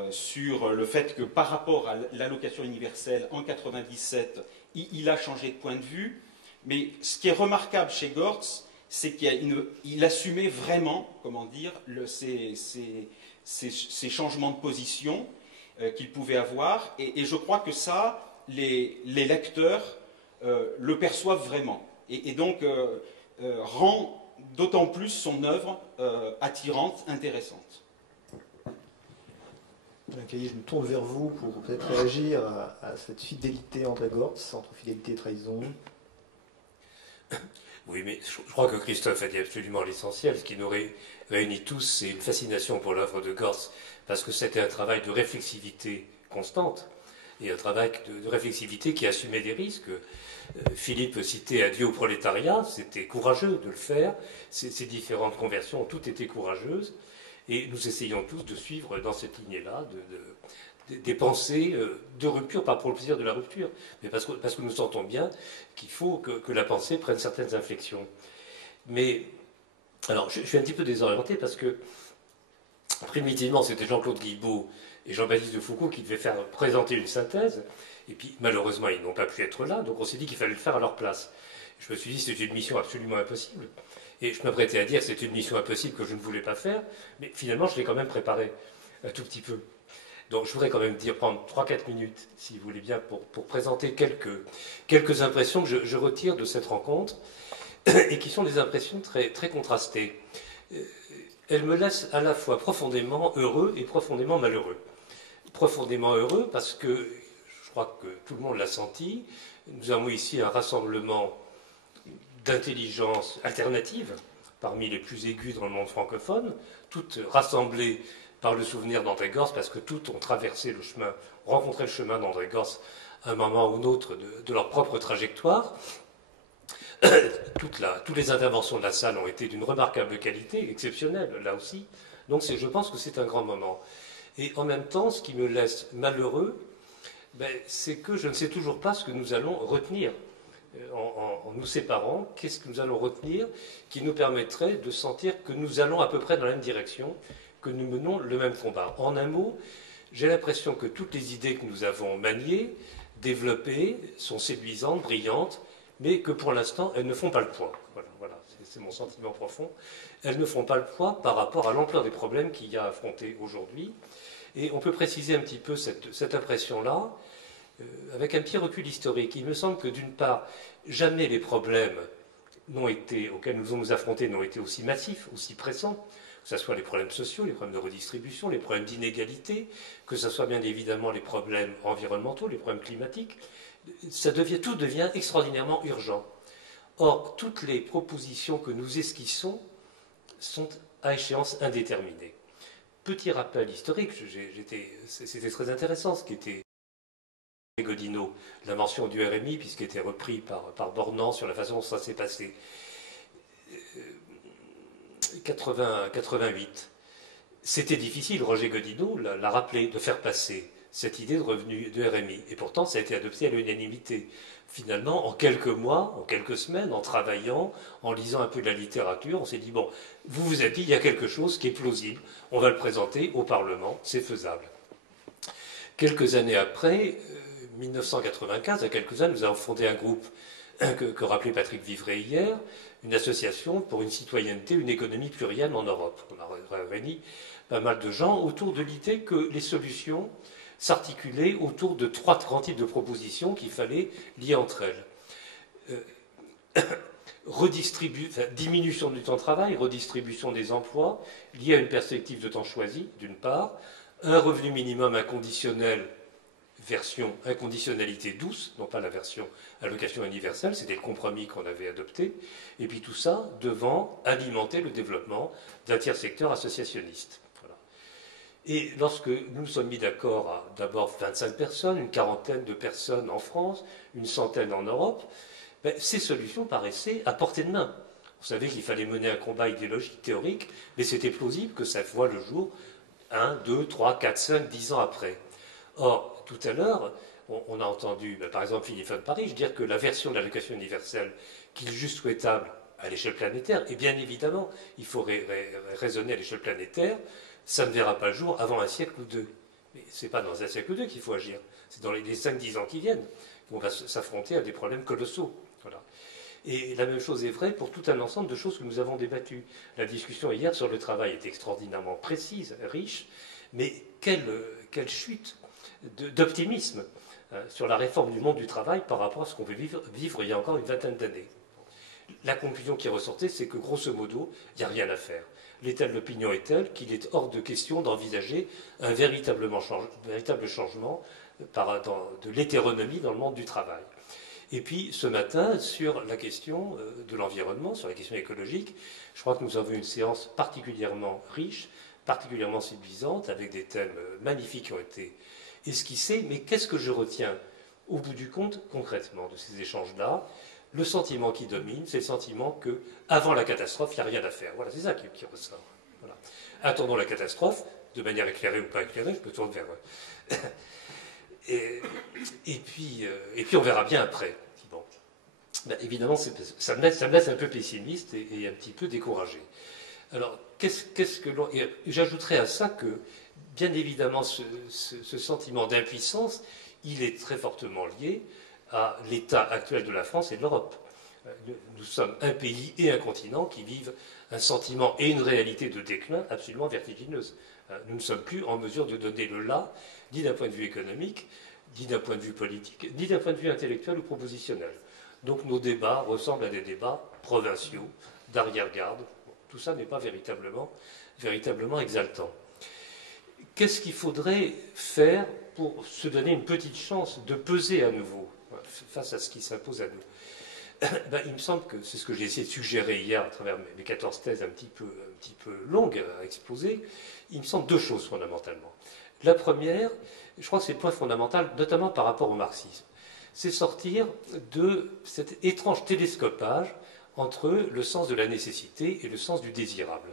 sur le fait que par rapport à l'allocation universelle en 1997, il a changé de point de vue, mais ce qui est remarquable chez Gorz, c'est qu'il assumait vraiment, comment dire, ces changements de position qu'il pouvait avoir, et je crois que ça, les lecteurs le perçoivent vraiment, et donc rend d'autant plus son œuvre attirante, intéressante. Je me tourne vers vous pour peut-être réagir à cette fidélité André Gorz, entre fidélité et trahison. Oui, mais je crois que Christophe a dit absolument l'essentiel. Ce qui nous réunit tous, c'est une fascination pour l'œuvre de Gorz, parce que c'était un travail de réflexivité constante, et un travail de réflexivité qui assumait des risques. Philippe citait Adieu au prolétariat, c'était courageux de le faire. Ces différentes conversions ont toutes été courageuses, et nous essayons tous de suivre dans cette lignée-là des pensées de rupture, pas pour le plaisir de la rupture, mais parce que nous sentons bien qu'il faut que la pensée prenne certaines inflexions. Mais, alors, je suis un petit peu désorienté parce que, primitivement, c'était Jean-Claude Guilbault et Jean-Baptiste de Foucault qui devaient présenter une synthèse, et puis, malheureusement, ils n'ont pas pu être là, donc on s'est dit qu'il fallait le faire à leur place. Je me suis dit que c'était une mission absolument impossible, et je m'apprêtais à dire que c'était une mission impossible que je ne voulais pas faire, mais finalement, je l'ai quand même préparée un tout petit peu. Donc je voudrais quand même prendre 3-4 minutes, si vous voulez bien, pour présenter quelques impressions que je retire de cette rencontre, et qui sont des impressions très, très contrastées. Elles me laissent à la fois profondément heureux et profondément malheureux. Profondément heureux parce que, je crois que tout le monde l'a senti, nous avons ici un rassemblement d'intelligence alternative, parmi les plus aigus dans le monde francophone, toutes rassemblées par le souvenir d'André Gorz, parce que toutes ont traversé le chemin, rencontré le chemin d'André Gorz à un moment ou un autre de leur propre trajectoire. Toutes les interventions de la salle ont été d'une remarquable qualité, exceptionnelle là aussi. Donc je pense que c'est un grand moment. Et en même temps, ce qui me laisse malheureux, c'est que je ne sais toujours pas ce que nous allons retenir. En nous séparant, qu'est-ce que nous allons retenir qui nous permettrait de sentir que nous allons à peu près dans la même direction, que nous menons le même combat. En un mot, j'ai l'impression que toutes les idées que nous avons maniées, développées, sont séduisantes, brillantes, mais que pour l'instant, elles ne font pas le poids. Voilà, c'est mon sentiment profond. Elles ne font pas le poids par rapport à l'ampleur des problèmes qu'il y a à affronter aujourd'hui. Et on peut préciser un petit peu cette impression-là, avec un petit recul historique. Il me semble que d'une part, jamais les problèmes auxquels nous nous affrontés n'ont été aussi massifs, aussi pressants, que ce soit les problèmes sociaux, les problèmes de redistribution, les problèmes d'inégalité, que ce soit bien évidemment les problèmes environnementaux, les problèmes climatiques. Tout devient extraordinairement urgent. Or, toutes les propositions que nous esquissons sont à échéance indéterminée. Petit rappel historique, c'était très intéressant ce qui était Godino, la mention du RMI, puisqu'il était repris par Bornand sur la façon dont ça s'est passé. 88. C'était difficile, Roger Godino l'a rappelé, de faire passer cette idée de revenu de RMI. Et pourtant, ça a été adopté à l'unanimité. Finalement, en quelques mois, en quelques semaines, en travaillant, en lisant un peu de la littérature, on s'est dit, bon, vous vous êtes dit, il y a quelque chose qui est plausible, on va le présenter au Parlement, c'est faisable. Quelques années après, 1995, à quelques années, nous avons fondé un groupe que rappelait Patrick Vivray hier, une association pour une citoyenneté, une économie plurielle en Europe. On a réuni pas mal de gens autour de l'idée que les solutions s'articulaient autour de 3 grands types de propositions qu'il fallait lier entre elles. Diminution du temps de travail, redistribution des emplois, liée à une perspective de temps choisi, d'une part, un revenu minimum inconditionnel, version inconditionnalité douce, non pas la version allocation universelle, c'était le compromis qu'on avait adopté, et puis tout ça devant alimenter le développement d'un tiers secteur associationniste. Voilà. Et lorsque nous nous sommes mis d'accord à d'abord 25 personnes, une quarantaine de personnes en France, une centaine en Europe, ces solutions paraissaient à portée de main. On savait qu'il fallait mener un combat idéologique, théorique, mais c'était plausible que ça voie le jour 1, 2, 3, 4, 5, 10 ans après. Or, tout à l'heure, on a entendu, par exemple, Philippe de Paris dire que la version de l'allocation universelle qu'il juge souhaitable à l'échelle planétaire, et bien évidemment, il faut raisonner à l'échelle planétaire, ça ne verra pas le jour avant un siècle ou deux. Mais ce n'est pas dans un siècle ou deux qu'il faut agir, c'est dans les 5-10 ans qui viennent qu'on va s'affronter à des problèmes colossaux. Voilà. Et la même chose est vraie pour tout un ensemble de choses que nous avons débattues. La discussion hier sur le travail est extraordinairement précise, riche, mais quelle chute d'optimisme sur la réforme du monde du travail par rapport à ce qu'on veut vivre il y a encore une vingtaine d'années. La conclusion qui est ressortie, c'est que grosso modo, il n'y a rien à faire. L'état de l'opinion est tel qu'il est hors de question d'envisager un véritable changement de l'hétéronomie dans le monde du travail. Et puis ce matin, sur la question de l'environnement, sur la question écologique, je crois que nous avons eu une séance particulièrement riche, particulièrement séduisante, avec des thèmes magnifiques qui ont été esquissés. Mais qu'est-ce que je retiens au bout du compte, concrètement, de ces échanges-là? Le sentiment qui domine, c'est le sentiment que, avant la catastrophe, il n'y a rien à faire. Voilà, c'est ça qui ressort. Voilà. Attendons la catastrophe, de manière éclairée ou pas éclairée, je me tourne vers eux. Et puis on verra bien après. Bon. Ben, évidemment, ça me laisse un peu pessimiste et un petit peu découragé. Alors, qu'est-ce que l'on... J'ajouterais à ça que, bien évidemment, ce sentiment d'impuissance, il est très fortement lié à l'état actuel de la France et de l'Europe. Nous sommes un pays et un continent qui vivent un sentiment et une réalité de déclin absolument vertigineuse. Nous ne sommes plus en mesure de donner le là, ni d'un point de vue économique, ni d'un point de vue politique, ni d'un point de vue intellectuel ou propositionnel. Donc nos débats ressemblent à des débats provinciaux, d'arrière-garde. Tout ça n'est pas véritablement exaltant. Qu'est-ce qu'il faudrait faire pour se donner une petite chance de peser à nouveau face à ce qui s'impose à nous? Il me semble que c'est ce que j'ai essayé de suggérer hier à travers mes 14 thèses un petit peu longues à exposer. Il me semble 2 choses fondamentalement. La première, je crois que c'est le point fondamental, notamment par rapport au marxisme, c'est sortir de cet étrange télescopage entre le sens de la nécessité et le sens du désirable.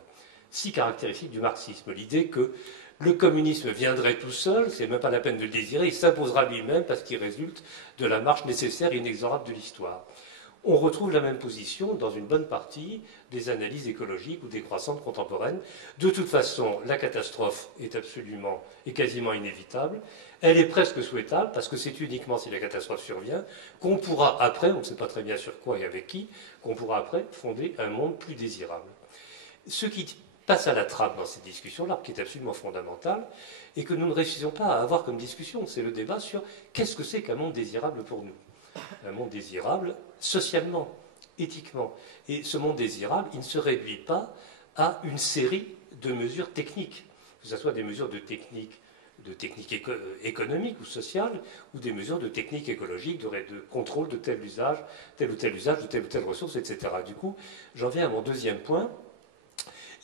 Si caractéristique du marxisme, l'idée que le communisme viendrait tout seul, c'est même pas la peine de le désirer, il s'imposera lui-même parce qu'il résulte de la marche nécessaire et inexorable de l'histoire. On retrouve la même position dans une bonne partie des analyses écologiques ou décroissantes contemporaines. De toute façon, la catastrophe est quasiment inévitable. Elle est presque souhaitable, parce que c'est uniquement si la catastrophe survient qu'on pourra après, on ne sait pas très bien sur quoi et avec qui, qu'on pourra après fonder un monde plus désirable. Ce qui passe à la trappe dans cette discussion-là, qui est absolument fondamentale, et que nous ne réussissons pas à avoir comme discussion, c'est le débat sur qu'est-ce que c'est qu'un monde désirable pour nous. Un monde désirable socialement, éthiquement. Et ce monde désirable, il ne se réduit pas à une série de mesures techniques, que ce soit des mesures de technique économique ou sociale, ou des mesures de technique écologique, de contrôle de tel ou tel usage de telle ou telle ressource, etc. Du coup, j'en viens à mon deuxième point.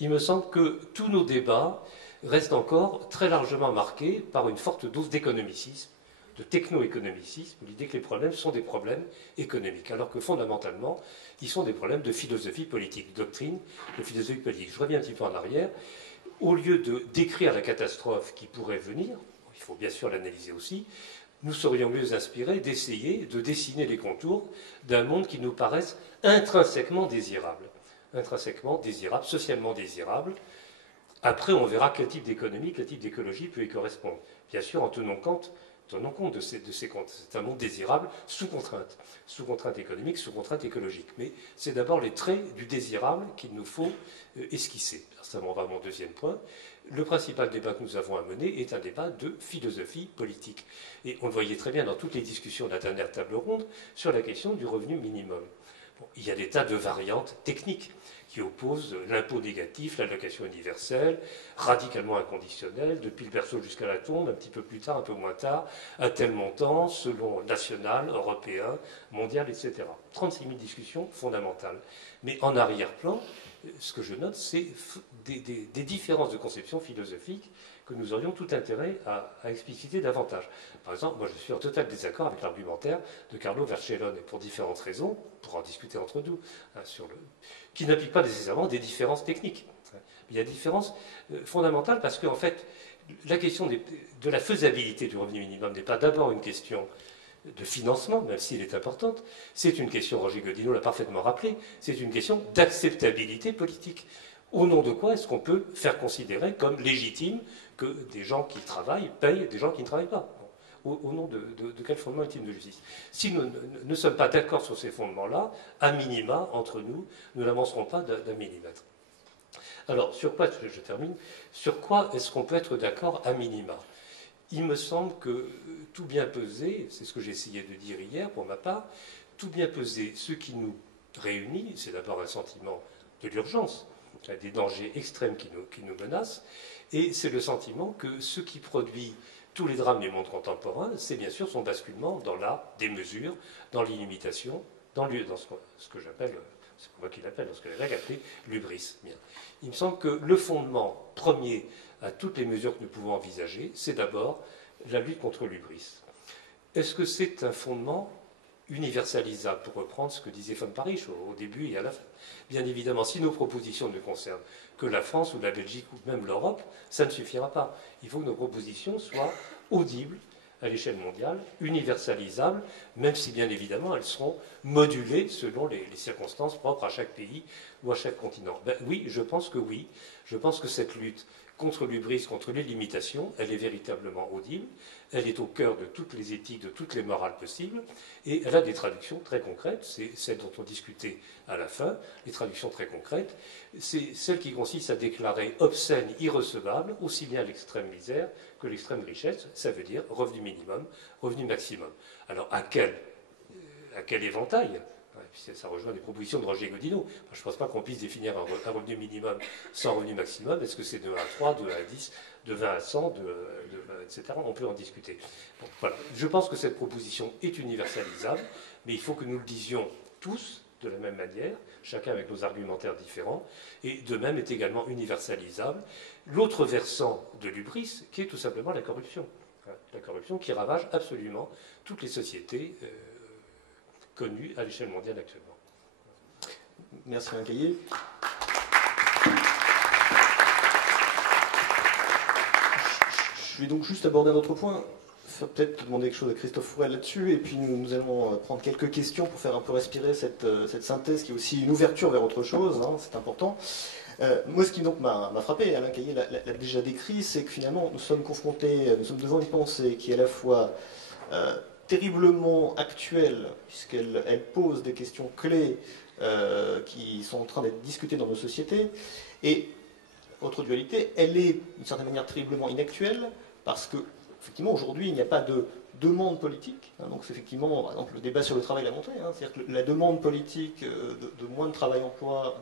Il me semble que tous nos débats restent encore très largement marqués par une forte dose d'économicisme, de techno-économicisme, l'idée que les problèmes sont des problèmes économiques, alors que fondamentalement, ils sont des problèmes de philosophie politique, de doctrine de philosophie politique. Je reviens un petit peu en arrière. Au lieu de décrire la catastrophe qui pourrait venir, il faut bien sûr l'analyser aussi, nous serions mieux inspirés d'essayer de dessiner les contours d'un monde qui nous paraisse intrinsèquement désirable, socialement désirable. Après, on verra quel type d'économie, quel type d'écologie peut y correspondre. Bien sûr, en tenant compte de ces comptes. C'est un monde désirable sous contrainte économique, sous contrainte écologique. Mais c'est d'abord les traits du désirable qu'il nous faut esquisser. Ça m'en va à mon deuxième point. Le principal débat que nous avons à mener est un débat de philosophie politique. Et on le voyait très bien dans toutes les discussions de la dernière table ronde sur la question du revenu minimum. Bon, il y a des tas de variantes techniques qui opposent l'impôt négatif, l'allocation universelle, radicalement inconditionnelle, depuis le berceau jusqu'à la tombe, un petit peu plus tard, un peu moins tard, à tel montant, selon national, européen, mondial, etc. 36 000 discussions fondamentales. Mais en arrière-plan, ce que je note, c'est des différences de conception philosophique que nous aurions tout intérêt à expliciter davantage. Par exemple, moi je suis en total désaccord avec l'argumentaire de Carlo Vercellone, et pour différentes raisons, pour en discuter entre nous, hein, qui n'implique pas nécessairement des différences techniques. Il y a des différences fondamentales parce qu'en fait, la question de la faisabilité du revenu minimum n'est pas d'abord une question de financement, même s'il est importante, c'est une question, Roger Godino l'a parfaitement rappelé, c'est une question d'acceptabilité politique. Au nom de quoi est-ce qu'on peut faire considérer comme légitime que des gens qui travaillent payent des gens qui ne travaillent pas? Au nom de quel fondement ultime de justice? Si nous ne sommes pas d'accord sur ces fondements-là, à minima, entre nous, nous n'avancerons pas d'un millimètre. Alors, sur quoi, je termine, sur quoi est-ce qu'on peut être d'accord à minima? Il me semble que tout bien pesé, c'est ce que j'ai essayé de dire hier pour ma part, tout bien pesé, ce qui nous réunit, c'est d'abord un sentiment de l'urgence, des dangers extrêmes qui nous menacent, et c'est le sentiment que ce qui produit tous les drames du monde contemporain, c'est bien sûr son basculement dans la démesure, dans l'illimitation, dans ce que j'appelle, c'est moi qui l'appelle, ce que les Grecs appelaient l'hubris. Bien. Il me semble que le fondement premier à toutes les mesures que nous pouvons envisager, c'est d'abord la lutte contre l'hubris. Est-ce que c'est un fondement universalisable, pour reprendre ce que disait von Paris au début et à la fin? Bien évidemment, si nos propositions ne concernent que la France ou la Belgique ou même l'Europe, ça ne suffira pas. Il faut que nos propositions soient audibles à l'échelle mondiale, universalisables, même si bien évidemment elles seront modulées selon les circonstances propres à chaque pays ou à chaque continent. Ben, oui, je pense que oui. Je pense que cette lutte contre l'hubris, contre les limitations, elle est véritablement audible, elle est au cœur de toutes les éthiques, de toutes les morales possibles, et elle a des traductions très concrètes, c'est celle dont on discutait à la fin, les traductions très concrètes, c'est celle qui consiste à déclarer obscène, irrecevable, aussi bien l'extrême misère que l'extrême richesse, ça veut dire revenu minimum, revenu maximum. Alors à quel éventail? Ça rejoint des propositions de Roger Godino. Je ne pense pas qu'on puisse définir un revenu minimum sans revenu maximum. Est-ce que c'est de 1 à 3, de 1 à 10, de 20 à 100, etc. On peut en discuter. Bon, voilà. Je pense que cette proposition est universalisable, mais il faut que nous le disions tous de la même manière, chacun avec nos argumentaires différents, et de même est également universalisable l'autre versant de l'hubris, qui est tout simplement la corruption. La corruption qui ravage absolument toutes les sociétés connues à l'échelle mondiale actuellement. Merci Alain Caillé. Je vais donc juste aborder un autre point, peut-être demander quelque chose à Christophe Fourel là-dessus, et puis nous allons prendre quelques questions pour faire un peu respirer cette synthèse qui est aussi une ouverture vers autre chose, hein, c'est important. Moi, ce qui donc m'a frappé, Alain Caillé l'a déjà décrit, c'est que finalement nous sommes confrontés, nous sommes devant une pensée qui est à la fois terriblement actuelle, puisqu'elle pose des questions clés qui sont en train d'être discutées dans nos sociétés, et autre dualité, elle est d'une certaine manière terriblement inactuelle, parce que effectivement aujourd'hui il n'y a pas de demande politique, hein, donc c'est effectivement, par exemple, le débat sur le travail l'a montré, hein, c'est-à-dire que la demande politique de moins de travail-emploi